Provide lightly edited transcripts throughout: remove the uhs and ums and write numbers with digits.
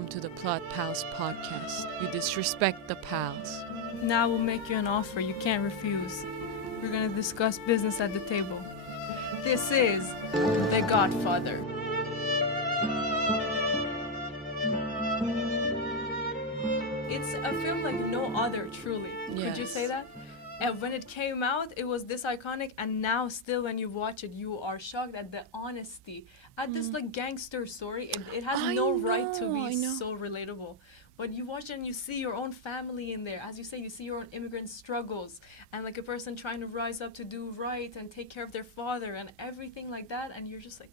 welcome to the Plot Pals podcast. You disrespect the pals. Now we'll make you an offer you can't refuse. We're gonna discuss business at the table. This is The Godfather. It's a film like no other, truly. Could you say that? And when it came out, it was this iconic, and now still when you watch it, you are shocked at the honesty. At this like gangster story, it has no right to be so relatable. But you watch it and you see your own family in there. As you say, you see your own immigrant struggles and like a person trying to rise up to do right and take care of their father and everything like that. And you're just like,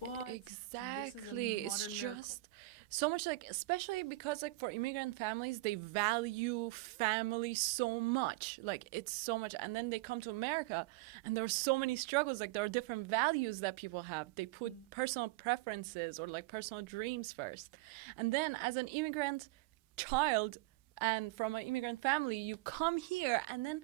what? Exactly. It's just so much like, especially because like for immigrant families, they value family so much. Like it's so much. And then they come to America and there are so many struggles. Like there are different values that people have. They put personal preferences or like personal dreams first. And then as an immigrant child and from an immigrant family, you come here and then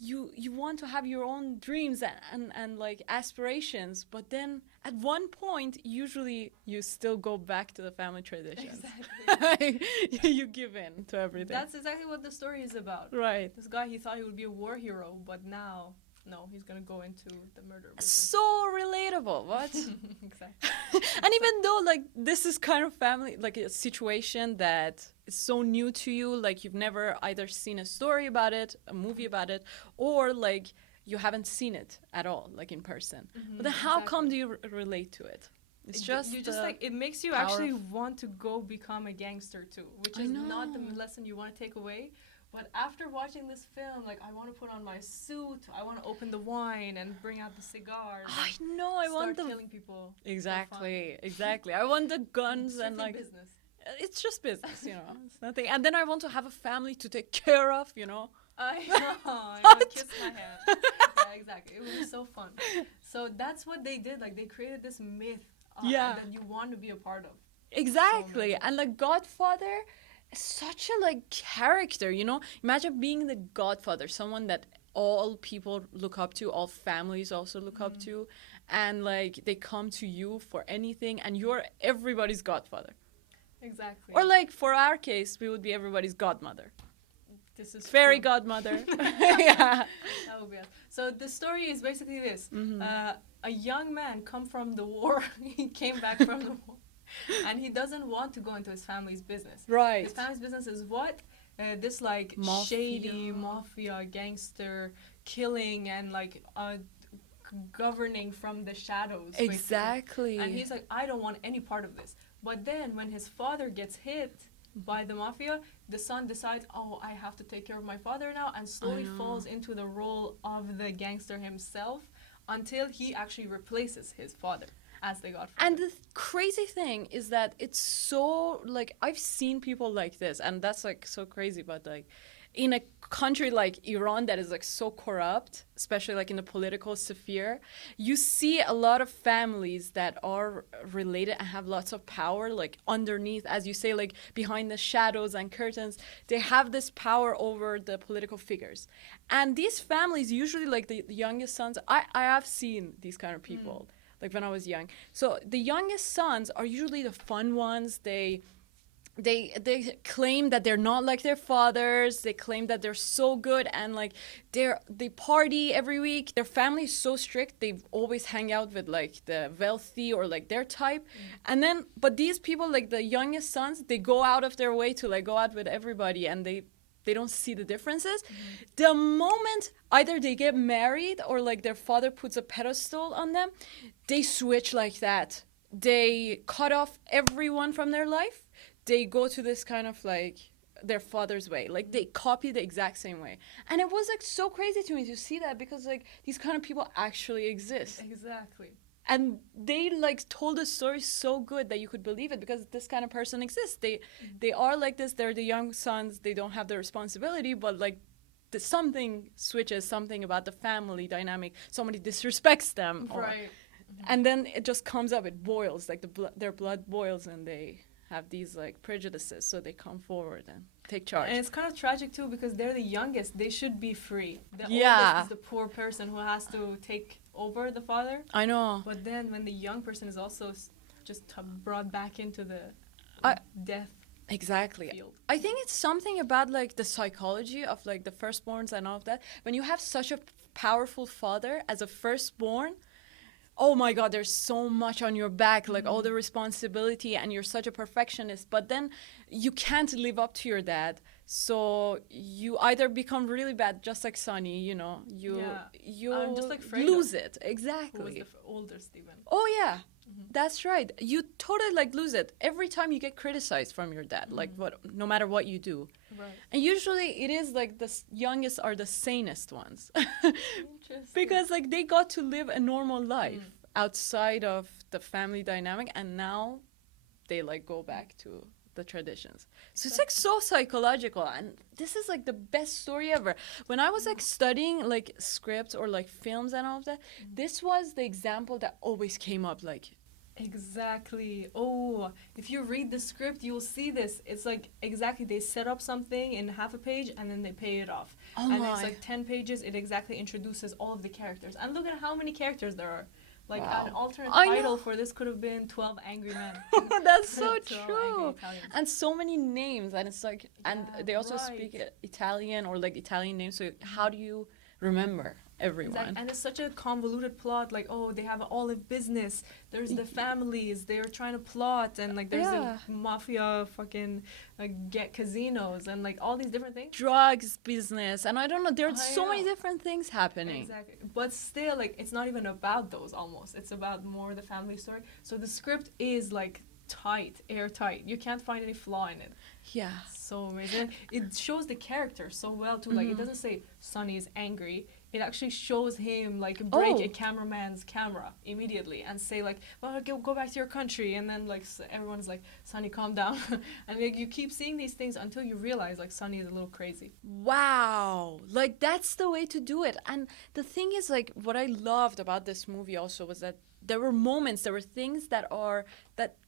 you want to have your own dreams and like aspirations, but then at one point usually you still go back to the family traditions. Exactly. You give in to everything. That's exactly what the story is about. Right. This guy, he thought he would be a war hero, but now no, he's gonna go into the murder business. So relatable. What? Exactly. And even though like this is kind of family, like a situation that is so new to you, like you've never either seen a story about it, a movie about it, or like you haven't seen it at all, like in person. But then how come do you relate to it? It's just you just like it makes you actually want to go become a gangster too, which is not the lesson you want to take away. But after watching this film, like, I want to put on my suit, I want to open the wine and bring out the cigars. I know, I want start killing people. Exactly. I want the guns and like business. It's just business, you know. It's nothing. And then I want to have a family to take care of, you know. I know, kiss my hand. Yeah, exactly. It would be so fun. So that's what they did. Like, they created this myth that you want to be a part of. Exactly. So and like Godfather, such a like character, you know. Imagine being the Godfather, someone that all people look up to, all families also look up to, and like they come to you for anything, and you're everybody's godfather. Exactly. Or like for our case, we would be everybody's godmother. This is fairy godmother. Yeah. That would be awesome. So the story is basically this: a young man come from the war. He came back from the war. And he doesn't want to go into his family's business. Right. His family's business is what? This like shady mafia gangster killing and like governing from the shadows. Exactly. Basically. And he's like, I don't want any part of this. But then when his father gets hit by the mafia, the son decides, oh, I have to take care of my father now, and slowly falls into the role of the gangster himself until he actually replaces his father as the Godfather. And the crazy thing is that it's so, like, I've seen people like this, and that's, like, so crazy, but, like, in a country like Iran that is, like, so corrupt, especially, like, in the political sphere, you see a lot of families that are related and have lots of power, like, underneath, as you say, like, behind the shadows and curtains. They have this power over the political figures. And these families, usually, like, the youngest sons, I have seen these kind of people. Like when I was young. So the youngest sons are usually the fun ones. They claim that they're not like their fathers. They claim that they're so good and like they party every week. Their family is so strict. They always hang out with like the wealthy or like their type. And then, but these people, like the youngest sons, they go out of their way to like go out with everybody, and they don't see the differences. The moment either they get married or like their father puts a pedestal on them, they switch like that. They cut off everyone from their life. They go to this kind of like their father's way. Like they copy the exact same way. And it was like so crazy to me to see that, because like these kind of people actually exist. Exactly. And they like told a story so good that you could believe it, because this kind of person exists. They are like this. They're the young sons. They don't have the responsibility, but like something switches, something about the family dynamic. Somebody disrespects them. Right. And then it just comes up. It boils, like their blood boils, and they have these like prejudices. So they come forward and take charge. And it's kind of tragic too, because they're the youngest. They should be free. The oldest is the poor person who has to take over the father. I know. But then when the young person is also just brought back into the death Exactly. field. I think it's something about like the psychology of like the firstborns and all of that. When you have such a powerful father as a firstborn, oh my God, there's so much on your back, like all the responsibility, and you're such a perfectionist. But then you can't live up to your dad. So you either become really bad, just like Sonny, you know, you Just like Fredo, lose it. who was Exactly. the older Stephen. Oh yeah, that's right. You totally like lose it every time you get criticized from your dad. Like no matter what you do. Right. And usually it is like the youngest are the sanest ones, Interesting. because like they got to live a normal life outside of the family dynamic, and now they like go back to the traditions. So it's like so psychological, and this is like the best story ever. When I was like studying like scripts or like films and all of that, this was the example that always came up. Like, Exactly. Oh, if you read the script, you will see this. It's like exactly they set up something in half a page and then they pay it off. oh And my, it's like 10 pages. It exactly introduces all of the characters. And look at how many characters there are. Like Wow. an alternate I know. title for this could have been 12 Angry Men. that's so 12 true. Angry Italians. And so many names, and it's like, and Yeah, they also right. speak Italian or like Italian names. So how do you remember everyone? Exactly. And it's such a convoluted plot. Like, oh, they have an olive business. There's the families. They're trying to plot, and like there's Yeah. the mafia, fucking get casinos, and like all these different things. Drugs business, and I don't know. There's I so many know. different things happening. Exactly. But still, like, it's not even about those almost. It's about more the family story. So the script is like tight, airtight. You can't find any flaw in it. Yeah. So amazing. It shows the character so well too. Like it doesn't say Sonny is angry. It actually shows him like break Oh. a cameraman's camera immediately and say like, "Well, go back to your country." And then like everyone's like, "Sonny, calm down." And like you keep seeing these things until you realize like Sonny is a little crazy. Wow. Like that's the way to do it. And the thing is like what I loved about this movie also was that there were moments, there were things that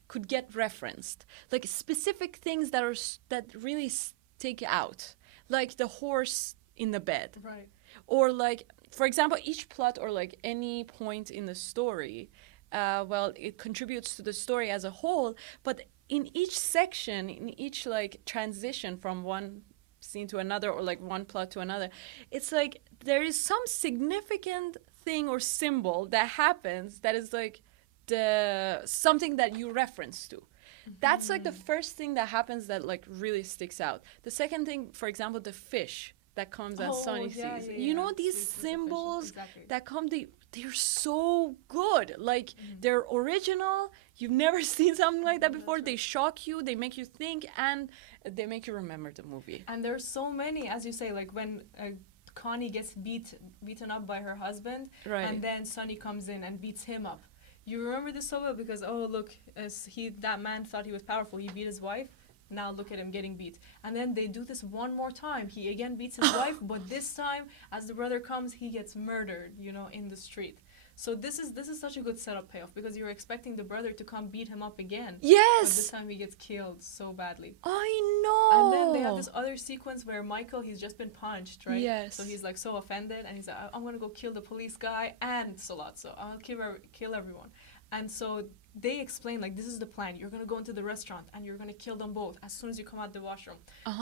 could get referenced. Like specific things that really stick out. Like the horse in the bed. Right. Or like, for example, each plot or like any point in the story, well, it contributes to the story as a whole, but in each section, in each like transition from one scene to another or like one plot to another, it's like there is some significant thing or symbol that happens that is like the something that you reference to. That's like the first thing that happens that like really sticks out. The second thing, for example, the fish that comes as Sonny sees. You know, these symbols Exactly. that come, they're so good. Like they're original. You've never seen something like that before. They shock you, they make you think, and they make you remember the movie. And there's so many, as you say, like when Connie gets beaten up by her husband, Right. and then Sonny comes in and beats him up. You remember this so well because look, as that man thought he was powerful, he beat his wife. Now look at him getting beat. And then they do this one more time. He again beats his wife, but this time, as the brother comes, he gets murdered, in the street. So this is such a good setup payoff because you're expecting the brother to come beat him up again. But this Yes, time he gets killed so badly. I know. And then they have this other sequence where Michael, he's just been punched, right? Yes. So he's like so offended and he's like, I'm gonna go kill the police guy and Sollozzo. I'll kill everyone. And so they explain like this is the plan. You're gonna go into the restaurant and you're gonna kill them both as soon as you come out the washroom.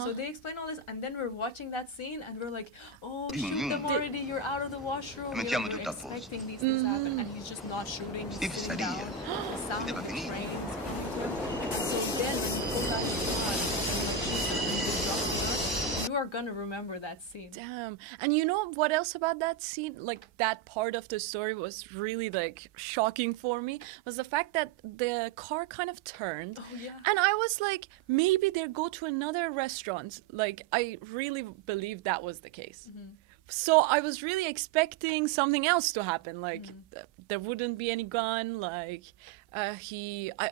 So they explain all this and then we're watching that scene and we're like, oh, shoot them already. You're out of the washroom. Mettiamo We're tutto a posto. expecting these things to happen and he's just not shooting. He's Steve sitting sta down. lì, The sound deve of the finire. train is coming to him. And so then when you go back to the car and you drop the gun, you are gonna remember that scene. Damn. And you know what else about that scene? Like that part of the story was really like shocking for me was the fact that the car kind of turned. Oh, yeah. And I was like, maybe they go to another restaurant. Like I really believe that was the case. So I was really expecting something else to happen. Like there wouldn't be any gun. Like I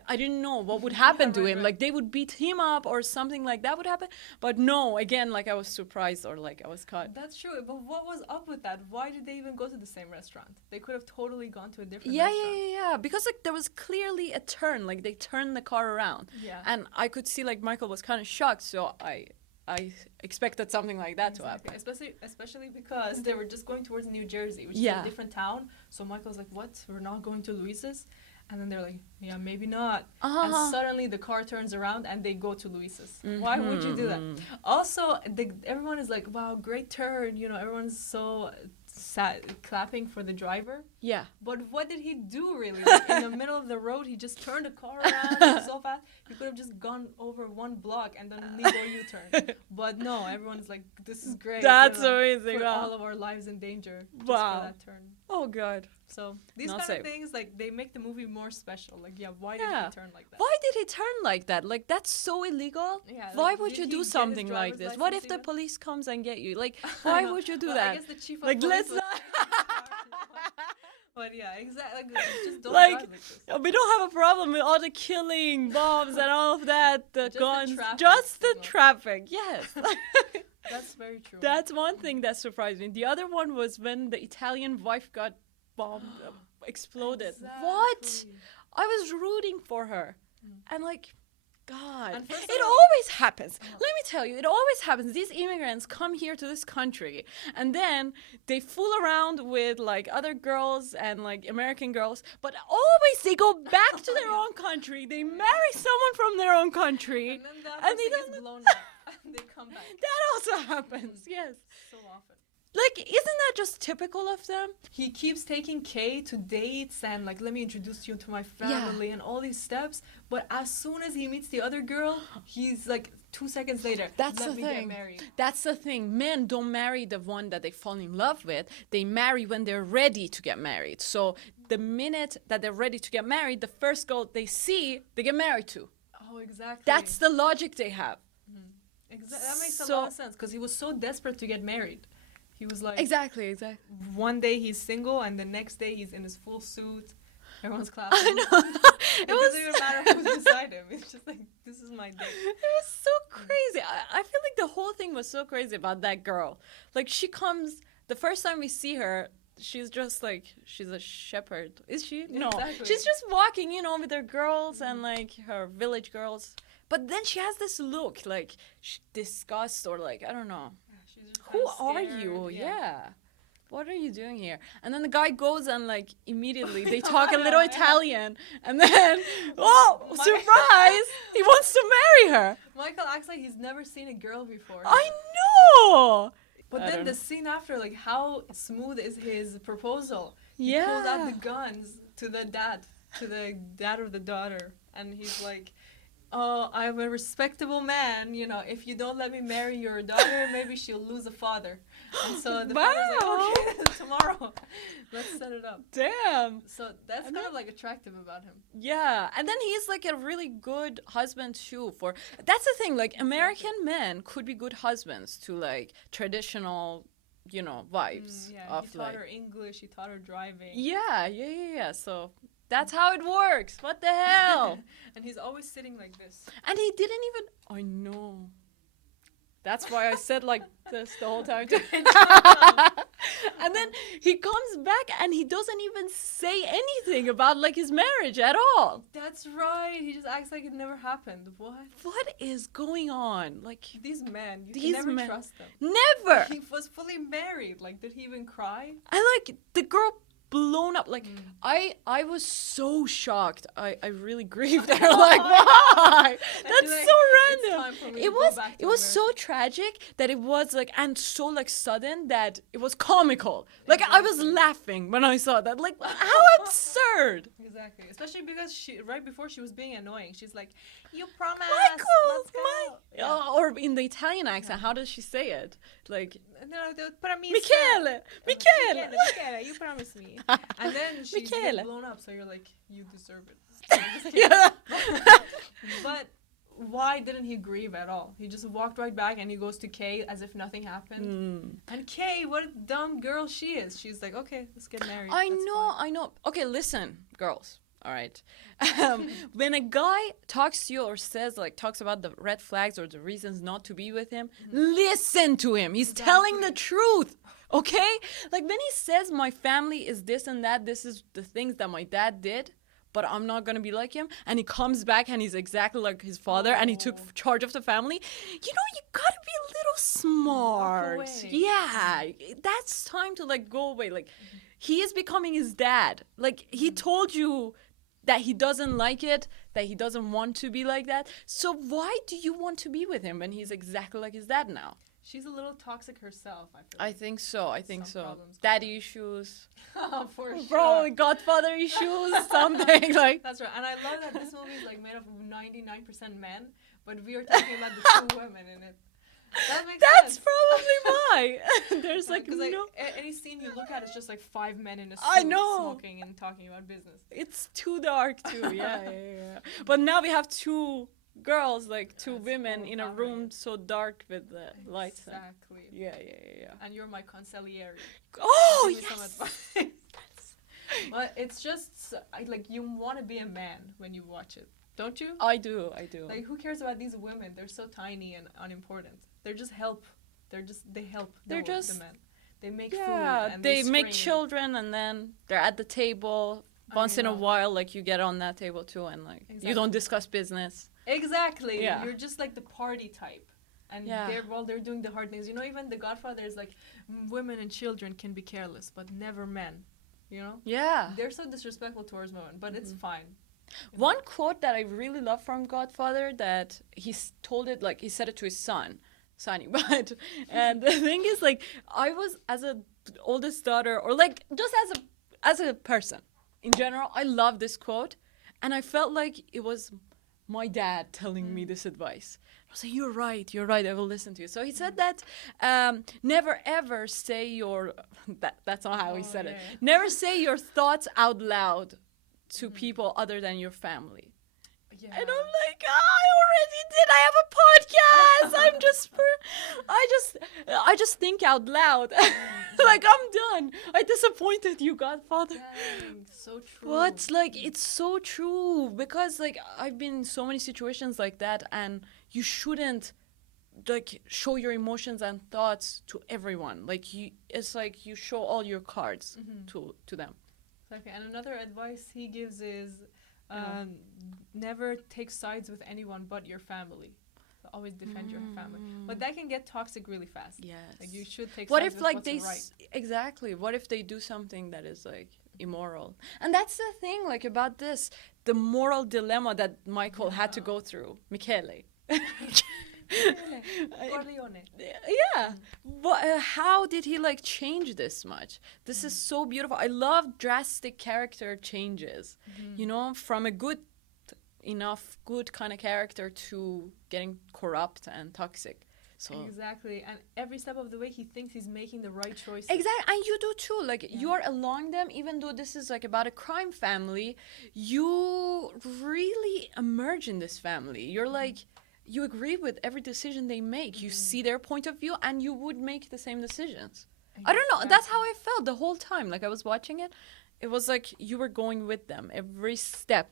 didn't know what would happen to him. right. Like they would beat him up or something like that would happen. But no, again, like I was surprised or like I was caught. That's true, but what was up with that? Why did they even go to the same restaurant? They could have totally gone to a different Yeah, restaurant. yeah. Because like there was clearly a turn. Like they turned the car around. Yeah. And I could see like Michael was kind of shocked. So I expected something like that to happen. Especially because they were just going towards New Jersey, which is Yeah. a different town. So Michael's like, "What? We're not going to Louisa's?" And then they're like, yeah, maybe not. Uh-huh. And suddenly the car turns around and they go to Luis's. Why would you do that? Also, everyone is like, wow, great turn. You know, everyone's so sad, clapping for the driver. Yeah. But what did he do really? Like, in the middle of the road, he just turned the car around so fast. He could have just gone over one block and done a legal U-turn. But no, everyone's like, this is great. That's amazing. Put Wow. all of our lives in danger just Wow. for that turn. Oh God. So these Not kind safe. of things, like, they make the movie more special. Like, yeah, why did he turn like that? Why did he turn like that? Like, that's so illegal. Yeah, Why like, would did you he do get his something like driver's this? What license if the even? police comes and get you? Like, I why know. would you do Well, that? I guess the chief of Like, police let's was- not. But yeah, exactly. Like, just don't Like, drive like this. we don't have a problem with all the killing, bombs, and all of that. The Just the guns, traffic just the signal. traffic. Yes. That's very true. That's one thing that surprised me. The other one was when the Italian wife got bombed, exploded. What? Exactly. I was rooting for her. And like, God, And first it of all- always happens. Let me tell you, it always happens. These immigrants come here to this country and then they fool around with like other girls and like American girls, but always they go back to their own country. They marry someone from their own country. And then that And person they gets don't- blown up and they come back That also happens, yes. so often. Like, isn't that just typical of them? He keeps taking Kay to dates and like, let me introduce you to my family and all these steps. But as soon as he meets the other girl, he's like 2 seconds later, That's let the me thing. get married. That's the thing. Men don't marry the one that they fall in love with. They marry when they're ready to get married. So the minute that they're ready to get married, the first girl they see, they get married to. Oh, exactly. That's the logic they have. That makes a So- lot of sense because he was so desperate to get married. He was like, Exactly. one day he's single and the next day he's in his full suit. Everyone's clapping. I know. It doesn't even matter who's beside him. It's just like, this is my day. It was so crazy. I feel like the whole thing was so crazy about that girl. Like, she comes, the first time we see her, she's just like, she's a shepherd. Is she? No. Exactly. She's just walking, with her girls and like her village girls. But then she has this look, like disgust or like, I don't know. She's just Who kinda are scared. you? Yeah. What are you doing here? And then the guy goes and like immediately they talk a little Yeah. Italian and then oh My- surprise he wants to marry her. Michael acts like he's never seen a girl before. I know. But I then don't the know. scene after, like, how smooth is his proposal? He Yeah. pulls out the guns to the dad of the daughter, and he's like, "Oh, I'm a respectable man. If you don't let me marry your daughter, maybe she'll lose a father." And so the father's Wow. like, "Okay, tomorrow, let's set it up." Damn. So that's And kind then- of like attractive about him. Yeah, and then he's like a really good husband too. That's the thing. Like American men could be good husbands to like traditional, wives Yeah, of he taught like. her English. He taught her driving. Yeah. So that's how it works. What the hell? And he's always sitting like this. And he didn't even. I know. That's why I said like this the whole time. Too. And then he comes back and he doesn't even say anything about like his marriage at all. That's right. He just acts like it never happened. What? What is going on? Like These men, you These can never men. trust them. never. He was fully married. Like, did he even cry? I like the girl blown up. Like I was so shocked. I really grieved her. Like why? That's like, so "It's random. time for me It to go was back to it was America." so tragic that it was like and so like sudden that it was comical. Like I was Exactly. laughing when I saw that. Like how absurd. Exactly. Especially because right before she was being annoying. She's like, "You promised. Michael, let's go." Yeah. Or in the Italian accent, how does she say it? Like No, promise. Michele, Michele. Michele, you promised me. And then she Michele. gets blown up, so you're like, you deserve it. I'm just kidding. Yeah. But why didn't he grieve at all? He just walked right back and he goes to Kay as if nothing happened. And Kay, what a dumb girl she is. She's like, okay, let's get married. I That's know. Okay, listen, girls. All right. When a guy talks to you or talks about the red flags or the reasons not to be with him, listen to him. He's telling the truth. Okay? Like when he says my family is this and that, this is the things that my dad did, but I'm not going to be like him. And he comes back and he's exactly like his father and he took charge of the family. You got to be a little smart. away. Yeah. That's time to go away. Like he is becoming his dad. Like he told you that he doesn't like it, that he doesn't want to be like that. So why do you want to be with him when he's exactly like his dad now? She's a little toxic herself, I feel. I think so. I think Some so. problems Daddy issues, Oh, for sure. probably Godfather issues, something like. That's right. And I love that this movie is like made up of 99% men, but we are talking about the 2 women in it. That makes That's sense. probably why. There's like Because no. any scene you look at, it's just like 5 men in a suit I know. smoking and talking about business. It's too dark too. Yeah. But now we have 2 girls, like 2 That's women in a horrifying. room so dark with the lights. Exactly. Yeah. And you're my consigliere. Oh Give me some yes. advice. But it's just like you want to be a man when you watch it, don't you? I do. Like who cares about these women? They're so tiny and unimportant. They're just help. They help. They're the just- men. They make Yeah, food. And they make scream. children and then they're at the table. Once in a know. while, like you get on that table too, and like Exactly. you don't discuss business. Exactly. Yeah. You're just like the party type. And Yeah. while they're doing the hard things, even The Godfather is like women and children can be careless, but never men. Yeah. They're so disrespectful towards women, but it's fine. One quote that I really love from Godfather that told it, like he said it to his son, Sonny, but and the thing is, like, I was as a oldest daughter, or like just as a person in general, I love this quote, and I felt like it was my dad telling me this advice. I was like, you're right, I will listen to you. So he said that never ever say that's not how he said it. yeah. Never say your thoughts out loud to people other than your family. Yeah. And I'm like, I already did. I have a podcast. I just think out loud. Like, I'm done. I disappointed you, Godfather. Dang, so true. But like, it's so true because like I've been in so many situations like that, and you shouldn't like show your emotions and thoughts to everyone. Like it's like you show all your cards to them. Okay, and another advice he gives is Yeah. never take sides with anyone but your family. So always defend your family. But that can get toxic really fast. Yes. Like you should take What sides if with like what's they right. exactly? What if they do something that is like immoral? And that's the thing, like about this, the moral dilemma that Michael had to go through. Michele. Corleone. Yeah. But how did he like change this much? This is so beautiful. I love drastic character changes. You know, from a good kind of character to getting corrupt and toxic. So Exactly. And every step of the way he thinks he's making the right choice. exactly, and you do too. Like you're along them, even though this is like about a crime family. You really emerge in this family. You're like, you agree with every decision they make. You see their point of view, and you would make the same decisions. I don't know. That's how I felt the whole time. Like I was watching it, it was like you were going with them every step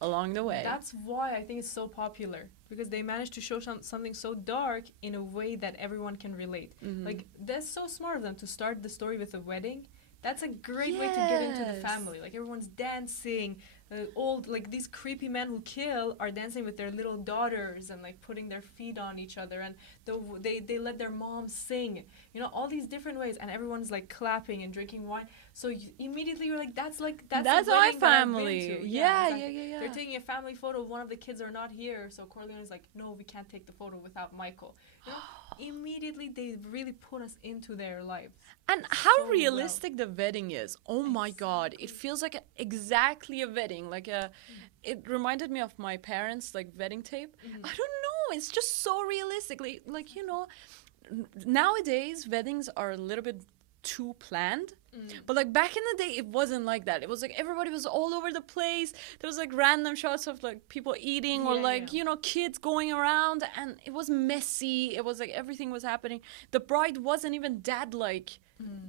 along the way. That's why I think it's so popular, because they managed to show something so dark in a way that everyone can relate. Like that's so smart of them to start the story with a wedding. That's a great way to get into the Yes. family. Like everyone's dancing. Like these creepy men who kill are dancing with their little daughters and like putting their feet on each other, and they let their moms sing. All these different ways, and everyone's like clapping and drinking wine. So immediately you're like, that's a my wedding that I've been family. to. Yeah, exactly. yeah. They're taking a family photo. One of the kids are not here, so Corleone is like, no, we can't take the photo without Michael. Immediately they really put us into their lives. And how so well. realistic the wedding is. Oh my God. It feels like exactly a wedding. It reminded me of my parents' like wedding tape. I don't know. It's just so realistically, like, nowadays weddings are a little bit too planned. But like back in the day, it wasn't like that. It was like everybody was all over the place. There was like random shots of like people eating or like, kids going around, and it was messy. It was like everything was happening. The bride wasn't even that like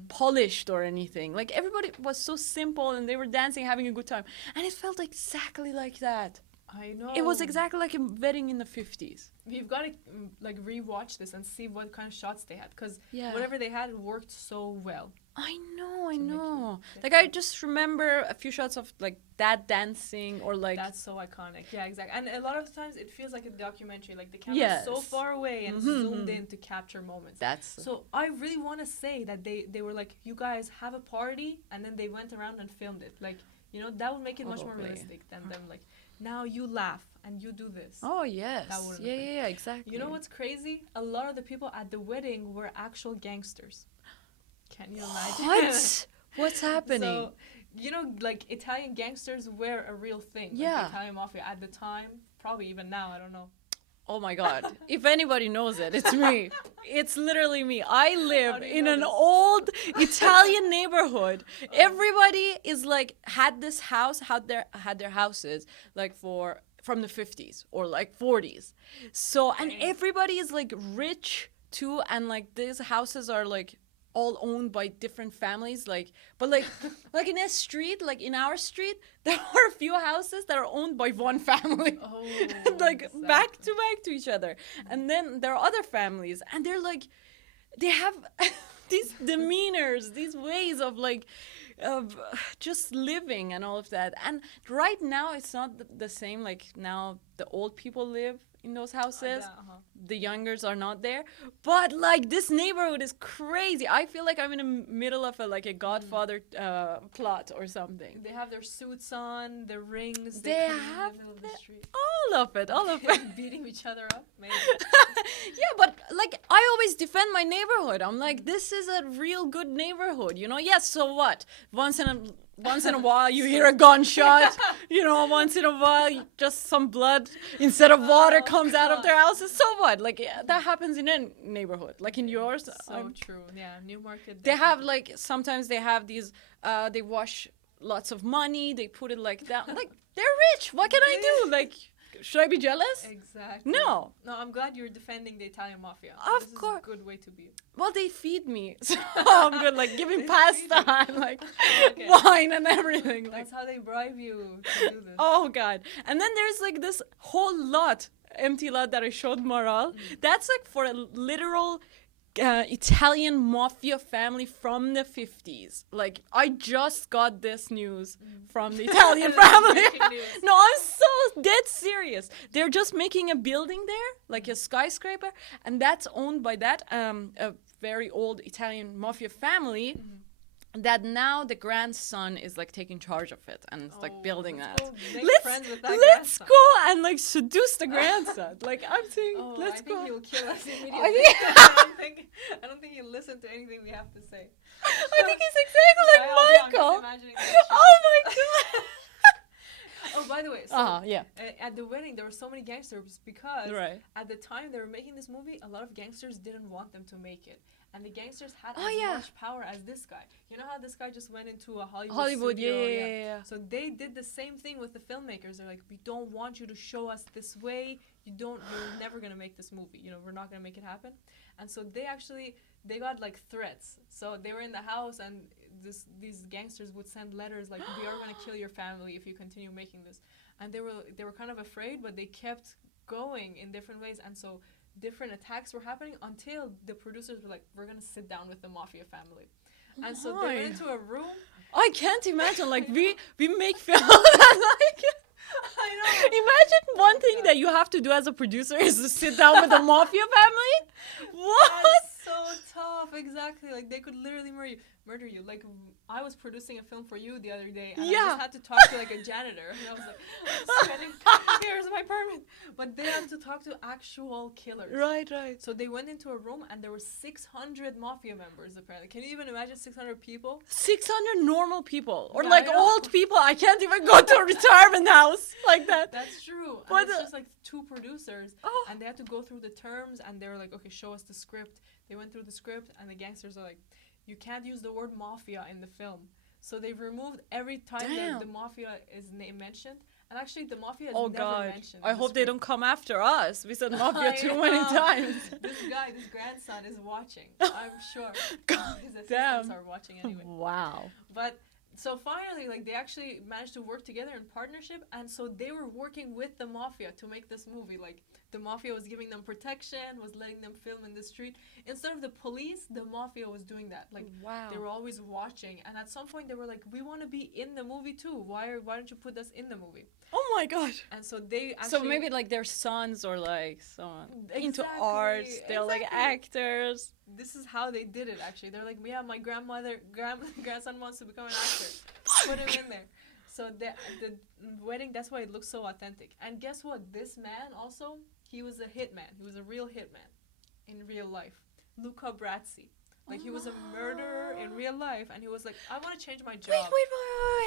polished or anything. Like everybody was so simple, and they were dancing, having a good time. And it felt exactly like that. I know. It was exactly like a wedding in the 50s. We've got to like rewatch this and see what kind of shots they had, because Yeah. whatever they had worked so well. I know. it Like I just remember a few shots of like dad dancing or like That's so iconic. Yeah, exactly. And a lot of the times it feels like a documentary. Like the camera's so Yes. far away and zoomed in to capture moments. that's So I really want to say that they were like, you guys have a party, and then they went around and filmed it. Like You know, that would make it much more Probably. realistic than them like, now you laugh and you do this. Oh yes. That would've Yeah, been- yeah, yeah, exactly. You know what's crazy? A lot of the people at the wedding were actual gangsters. Can you imagine? What? What's happening? So, you know, like Italian gangsters were a real thing. Like, Yeah. the Italian mafia at the time, probably even now, I don't know. Oh my god. If anybody knows it, it's me. It's literally me. I live How do you in know an this? old Italian neighborhood. Everybody is like had this house, had their houses like from the 50s or like 40s. So and Okay. everybody is like rich too, and like these houses are like all owned by different families, like but like in a street, like in our street, there are a few houses that are owned by one family. Oh, Like back exactly. to back to each other. And then there are other families, and they're like, they have these demeanors, these ways of like, of just living and all of that. And right now, it's not the same. Like now, the old people live in those houses. The youngers are not there, but like this neighborhood is crazy. I feel like I'm in the middle of a Godfather plot or something. They have their suits on, their rings. They come in have the middle of the street. All of it, all of it. Beating each other up. Maybe. Yeah, but like I always defend my neighborhood. I'm like, this is a real good neighborhood, you know? Yes, so what? Once in a while you hear a gunshot, you know, once in a while just some blood instead of water Oh, comes out of God. their houses. So what? Like yeah, that happens in any neighborhood. Like in yours, So true. Yeah, Newmarket. they have definitely. like sometimes they have these they wash lots of money, they put it like that. Like they're rich. What can I do? Like should I be jealous? Exactly. No. No, I'm glad you're defending the Italian mafia. Of This is course. a good way to be. Well, they feed me, so I'm good. Like giving They pasta feed and like Okay. wine and everything. Like That's how they bribe you to do this. oh god. And then there's like this whole empty lot that I showed Maral. That's like for a literal Italian mafia family from the 50s. Like I just got this news from the Italian family. Breaking news. No, I'm so dead serious. They're just making a building there, like a skyscraper, and that's owned by that a very old Italian mafia family. That now the grandson is like taking charge of it and it's like Oh, building let's that. go make Let's friends with that let's grandson. go and like seduce the grandson. Like I'm saying, Oh, let's I go. think he'll kill us immediately. think- I don't think he'll listen to anything we have to say. I think he's exactly like I'm just Michael. imagining that shit. Oh my god. Oh, by the way, so Yeah. at the wedding there were so many gangsters because Right. at the time they were making this movie, a lot of gangsters didn't want them to make it. And the gangsters had Oh, as yeah. much power as this guy. You know how this guy just went into a Hollywood, yeah, studio? yeah, yeah. So they did the same thing with the filmmakers. They're like, we don't want you to show us this way. You're never gonna make this movie. You know, we're not gonna make it happen. And so they got like threats. So they were in the house, and these gangsters would send letters like, we are gonna kill your family if you continue making this. And they were kind of afraid, but they kept going in different ways. And so different attacks were happening until the producers were like, we're gonna sit down with the mafia family. And so they went My. into a room. I can't imagine. Like we make films that like. I know. Imagine one Oh, thing God. that you have to do as a producer is to sit down with the mafia family. What? That's so tough. Exactly. Like they could literally murder you. Like I was producing a film for you the other day, and I Yeah. just had to talk to like a janitor, and I was like, I'm spending, here's my permit. But they had to talk to actual killers. Right, right. So they went into a room, and there were 600 mafia members. Apparently, can you even imagine 600 people? 600 normal people or Yeah, like I know. old people. I can't even go to a retirement house like that. That's true. But And it's the- just like two producers, Oh. and they had to go through the terms, and they were like, okay, show us the script. They went through the script, and the gangsters are like, you can't use the word mafia in the film. So they've removed every time Damn. the mafia is mentioned. And actually, the mafia is Oh never god. mentioned. I in the hope they script. don't come after us. We said mafia I too many know. times. This grandson is watching. I'm sure. God His assistants damn. are watching anyway. Wow. But so finally, like they actually managed to work together in partnership, and so they were working with the mafia to make this movie. Like the mafia was giving them protection, was letting them film in the street. Instead of the police, the mafia was doing that. Like Wow. they were always watching, and at some point they were like, "We want to be in the movie too. Why don't you put us in the movie?" Oh my god. And so they actually. So maybe like their sons or like someone into Exactly, arts. They're like exactly. actors. This is how they did it. Actually, they're like, "Yeah, my grandson wants to become an actor. Put him in there." So the wedding, that's why it looks so authentic. And guess what? This man also, he was a hitman. He was a real hitman in real life. Luca Brazzi. Like, he was a murderer in real life, and he was like, I want to change my job.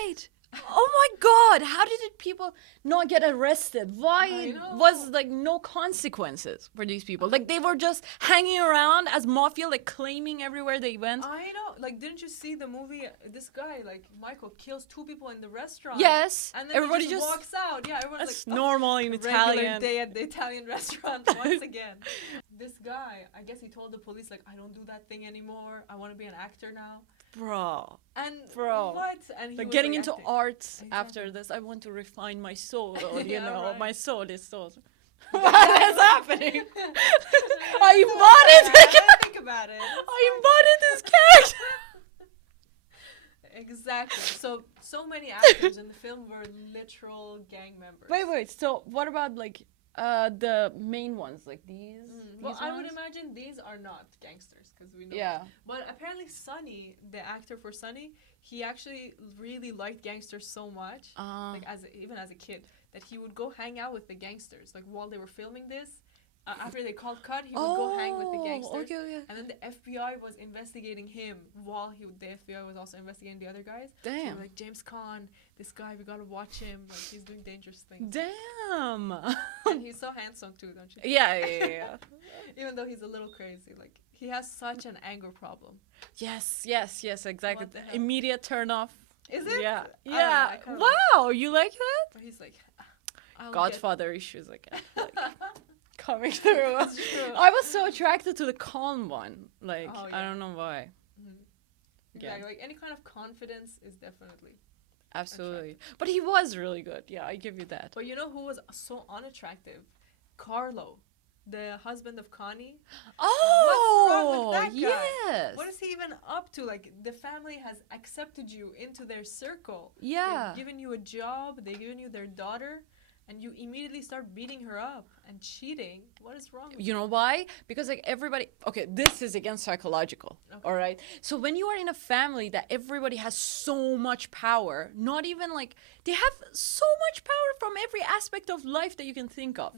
Wait. Oh my God! How did people not get arrested? Why was like no consequences for these people? Like, they were just hanging around as mafia, like claiming everywhere they went. I know. Like, didn't you see the movie? This guy, like Michael, kills 2 people in the restaurant. Yes. And then everybody he just walks out. Yeah, everyone's that's like, normal in regular Italian. day at the Italian restaurant once again. This guy, I guess he told the police, like, I don't do that thing anymore. I want to be an actor now. Bro. What? And he like was, getting like, into acting. art after this. I want to refine my soul. Yeah, right. My soul is so. What is happening? I embodied I didn't think about it. I embodied this character. Exactly. So many actors in the film were literal gang members. Wait. So what about like the main ones, like these? Well, these I would ones? imagine these are not gangsters because we know. Yeah. But apparently, Sonny, the actor for Sonny, he actually really liked gangsters so much, like even as a kid, that he would go hang out with the gangsters. Like, while they were filming this, after they called cut, he would go hang with the gangsters. Okay. And then the FBI was investigating him while the FBI was also investigating the other guys. So they Damn. were like, James Caan, this guy, we gotta watch him. Like, he's doing dangerous things. Damn. And he's so handsome too, don't you think? Yeah. Even though he's a little crazy, like, he has such an anger problem. Yes, exactly. What the hell? Immediate turn off. Is it? Yeah. I don't know, I kinda like Wow, you like that? But he's like, I'll Godfather issues again. Like, coming through. That's true. I was so attracted to the calm one. Like, Oh, I yeah. don't know why. Exactly. Like, any kind of confidence is definitely. Absolutely. But he was really good. Yeah, I give you that. But you know who was so unattractive? Carlo, the husband of Connie. Oh, What's wrong with that guy? yes. What is he even up to? Like, the family has accepted you into their circle. Yeah. They've given you a job. They've given you their daughter. And you immediately start beating her up and cheating. What is wrong with You know why? Because like everybody, okay, this is again psychological, all right? So when you are in a family that everybody has so much power, not even like, they have so much power from every aspect of life that you can think of.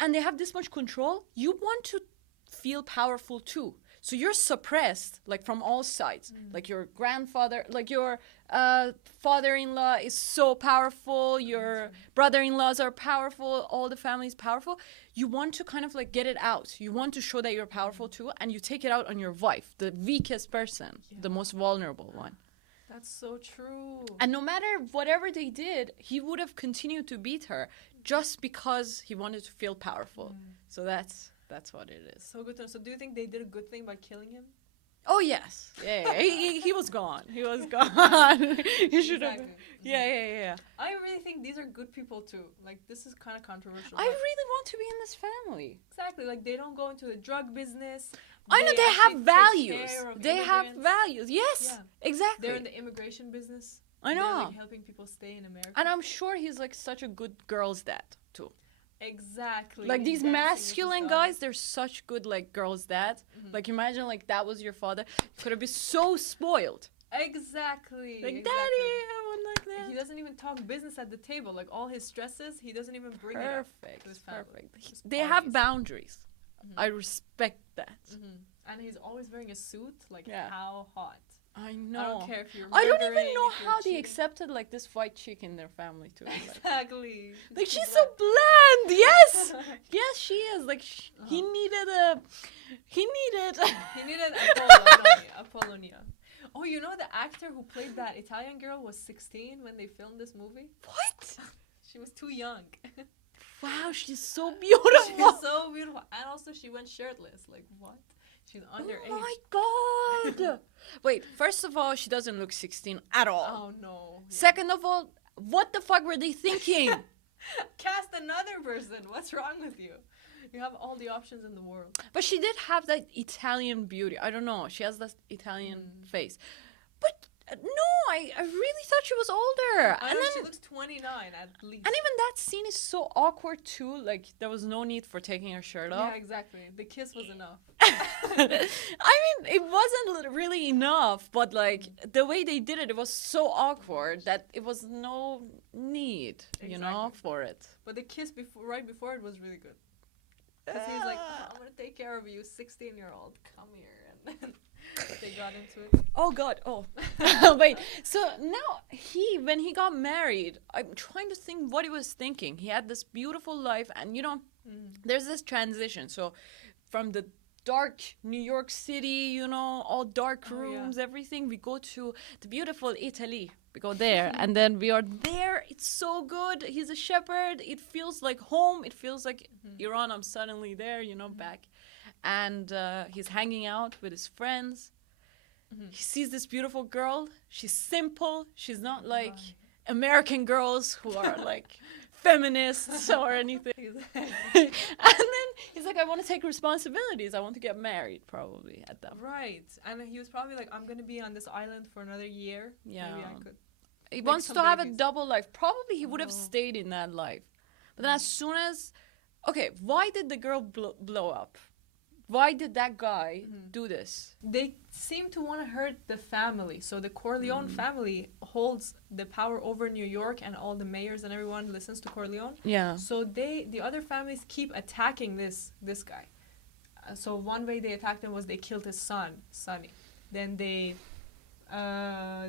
And they have this much control, you want to feel powerful too. So you're suppressed, like from all sides. Like your grandfather, like your father-in-law is so powerful. Your brother-in-laws are powerful. All the family is powerful. You want to kind of like get it out. You want to show that you're powerful too, and you take it out on your wife, the weakest person, the most vulnerable one. That's so true. And no matter whatever they did, he would have continued to beat her just because he wanted to feel powerful. So that's what it is. So good to know. So do you think they did a good thing by killing him? Oh yes, yeah. He was gone. He was gone. He should have. Exactly. Yeah. I really think these are good people too. Like, this is kind of controversial. I but really want to be in this family. exactly. Like, they don't go into the drug business. I know they actually have take values. care of They have immigrants. values. Yes, Yeah. exactly. They're in the immigration business. I They're, know. like, helping people stay in America. And I'm sure he's like such a good girl's dad too. Exactly. Like these Dancing with his masculine daughter. guys, they're such good like girls' dads. Like imagine like that was your father. Could have been so spoiled. Exactly. Like exactly. daddy, I want like that. He doesn't even talk business at the table. Like, all his stresses, he doesn't even bring it up to his family. Just They have parties. boundaries. I respect that. And he's always wearing a suit. Like, Yeah. how hot. I know. I don't care if you're I don't even murdering, know if you're how they cheating. accepted like this white chick in their family too. Like, Exactly. like she's so bland. Yes, yes, she is. Like he needed. He needed Apollonia. Oh, you know the actor who played that Italian girl was 16 when they filmed this movie? What? She was too young. Wow, she's so beautiful. She's so beautiful. And also she went shirtless. Like, what? She's underage. Oh my god. Wait, first of all, she doesn't look 16 at all. Oh, no. Second of all, what the fuck were they thinking? Cast another person. What's wrong with you? You have all the options in the world. But she did have that Italian beauty. I don't know. She has that Italian face. But No, I really thought she was older. I And know then, she looks 29 at least. and even that scene is so awkward too. Like there was no need for taking her shirt yeah, off. exactly. The kiss was enough. I mean, it wasn't really enough, but like the way they did it, it was so awkward that it was no need, you know, Exactly. for it. But the kiss right before it was really good. Because he's like, "Oh, I'm gonna take care of you, 16-year-old. Come here." And then they got into it. Oh God! Oh, wait. So now when he got married, I'm trying to think what he was thinking. He had this beautiful life, and you know, there's this transition. So from the dark New York City, you know, all dark Oh, yeah. rooms, everything, we go to the beautiful Italy. We go there, and then we are there. It's so good. He's a shepherd. It feels like home. It feels like Iran. I'm suddenly there, you know, back. And he's hanging out with his friends. He sees this beautiful girl. She's simple. She's not like American girls who are like feminists or anything. And then he's like, I want to take responsibilities. I want to get married, probably at that. Right. And he was probably like, I'm gonna be on this island for another year. Yeah. Maybe I could. He Make wants some to have a babies. double life. Probably he would have Oh. stayed in that life. But then as soon as, okay, why did the girl blow up? Why did that guy do this? They seem to want to hurt the family. So the Corleone family holds the power over New York, and all the mayors and everyone listens to Corleone. Yeah. So the other families keep attacking this guy. So one way they attacked him was they killed his son, Sonny. Then they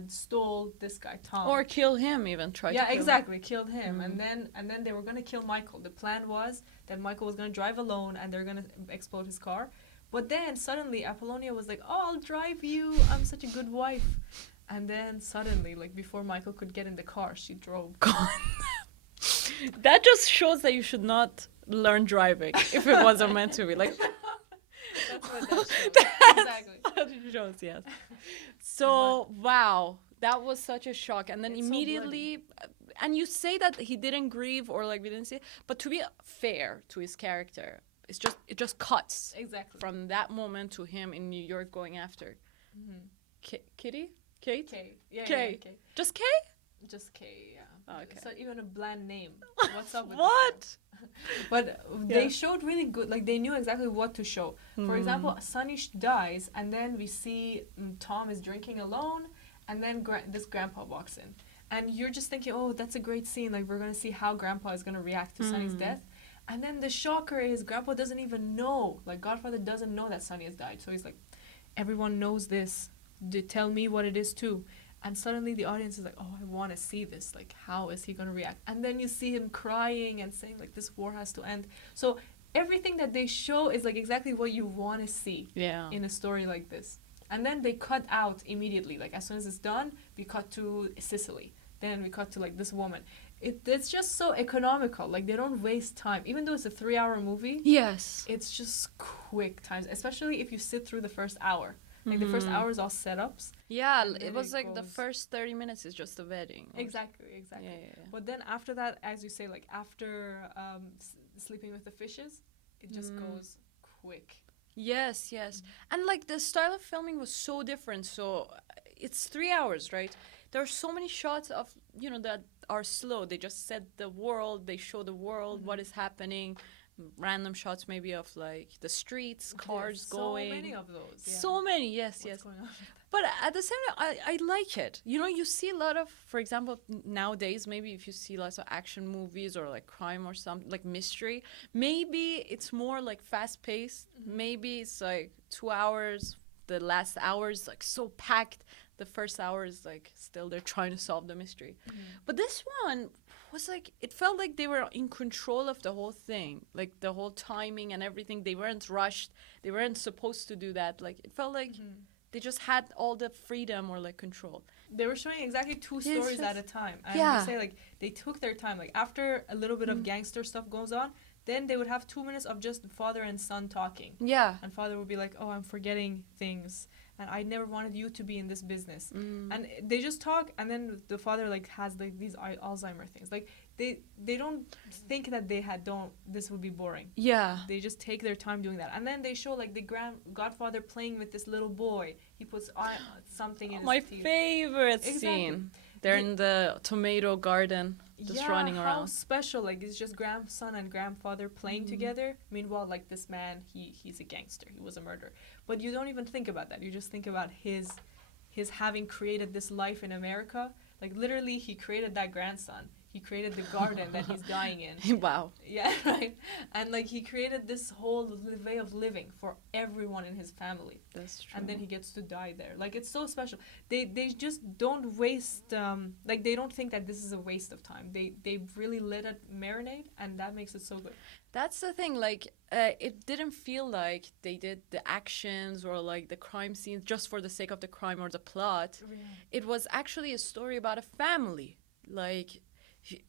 stole this guy, Tom. Or kill him even, try to yeah, kill him. exactly, killed him. And then they were gonna kill Michael. The plan was that Michael was gonna drive alone, and they're gonna explode his car. But then suddenly Apollonia was like, "Oh, I'll drive you. I'm such a good wife." And then suddenly, like before Michael could get in the car, she drove. That just shows that you should not learn driving if it wasn't meant to be. Like, That's what that shows. Exactly. that shows, yes. So, wow, that was such a shock. And then It's so immediately, and you say that he didn't grieve or like we didn't see, but to be fair to his character, it just cuts Exactly. from that moment to him in New York going after Kitty, Kate, K. Yeah, K. yeah, K. just K. Just K, yeah. Oh, okay. It's not even a bland name. What's up with What? this one? But they Yeah. showed really good, like they knew exactly what to show. For example, Sonny dies, and then we see Tom is drinking alone, and then this grandpa walks in. And you're just thinking, oh, that's a great scene. Like, we're going to see how grandpa is going to react to Sonny's death. And then the shocker is grandpa doesn't even know. Like, Godfather doesn't know that Sonny has died. So he's like, everyone knows this. Tell me what it is too. And suddenly the audience is like, oh, I want to see this. Like, how is he going to react? And then you see him crying and saying, like, this war has to end. So everything that they show is, like, exactly what you want to see Yeah. in a story like this. And then they cut out immediately. Like, as soon as it's done, we cut to Sicily. Then we cut to, like, this woman. It's just so economical. Like, they don't waste time. Even though it's a 3-hour movie, Yes. it's just quick times, especially if you sit through the first hour. Like, the first hour is all setups. Yeah, And it then was it like the goes- first 30 minutes is just the wedding. Exactly. Yeah, yeah, yeah. But then after that, as you say, like, after sleeping with the fishes, it just goes quick. Yes, yes. And like the style of filming was so different. So it's 3 hours, right? There are so many shots of, you know, that are slow. They just set the world, they show the world, what is happening, random shots maybe of like the streets, cars going. So many of those. Yeah. So many, yes, What's yes. going on? But at the same time, I like it. You know, you see a lot of, for example, nowadays, maybe if you see lots of action movies or like crime or something, like mystery, maybe it's more like fast paced. Maybe it's like 2 hours. The last hour is like so packed. The first hour is like still they're trying to solve the mystery. But this one was like, it felt like they were in control of the whole thing. Like the whole timing and everything. They weren't rushed. They weren't supposed to do that. Like it felt like they just had all the freedom or like control. They were showing exactly two Yeah, it's stories at just- a time. And Yeah. you say, like, they took their time. Like, after a little bit of gangster stuff goes on, Then they would have 2 minutes of just father and son talking. Yeah. And father would be like, oh, I'm forgetting things. And I never wanted you to be in this business. And they just talk, and then the father like has like these Alzheimer things. Like they don't think that this would be boring. Yeah. They just take their time doing that. And then they show like the godfather playing with this little boy. He puts something in his My teeth. favorite Exactly. scene. They're in the tomato garden, just running how around. special. Like, it's just grandson and grandfather playing together. Meanwhile, like, this man, he's a gangster. He was a murderer. But you don't even think about that. You just think about his having created this life in America. Like, literally, he created that grandson. He created the garden that he's dying in. Wow. Yeah, right? And, like, he created this whole way of living for everyone in his family. That's true. And then he gets to die there. Like, it's so special. They just don't waste, like, they don't think that this is a waste of time. They really let it marinate, and that makes it so good. That's the thing, like, it didn't feel like they did the actions or, like, the crime scenes just for the sake of the crime or the plot. Yeah. It was actually a story about a family. Like,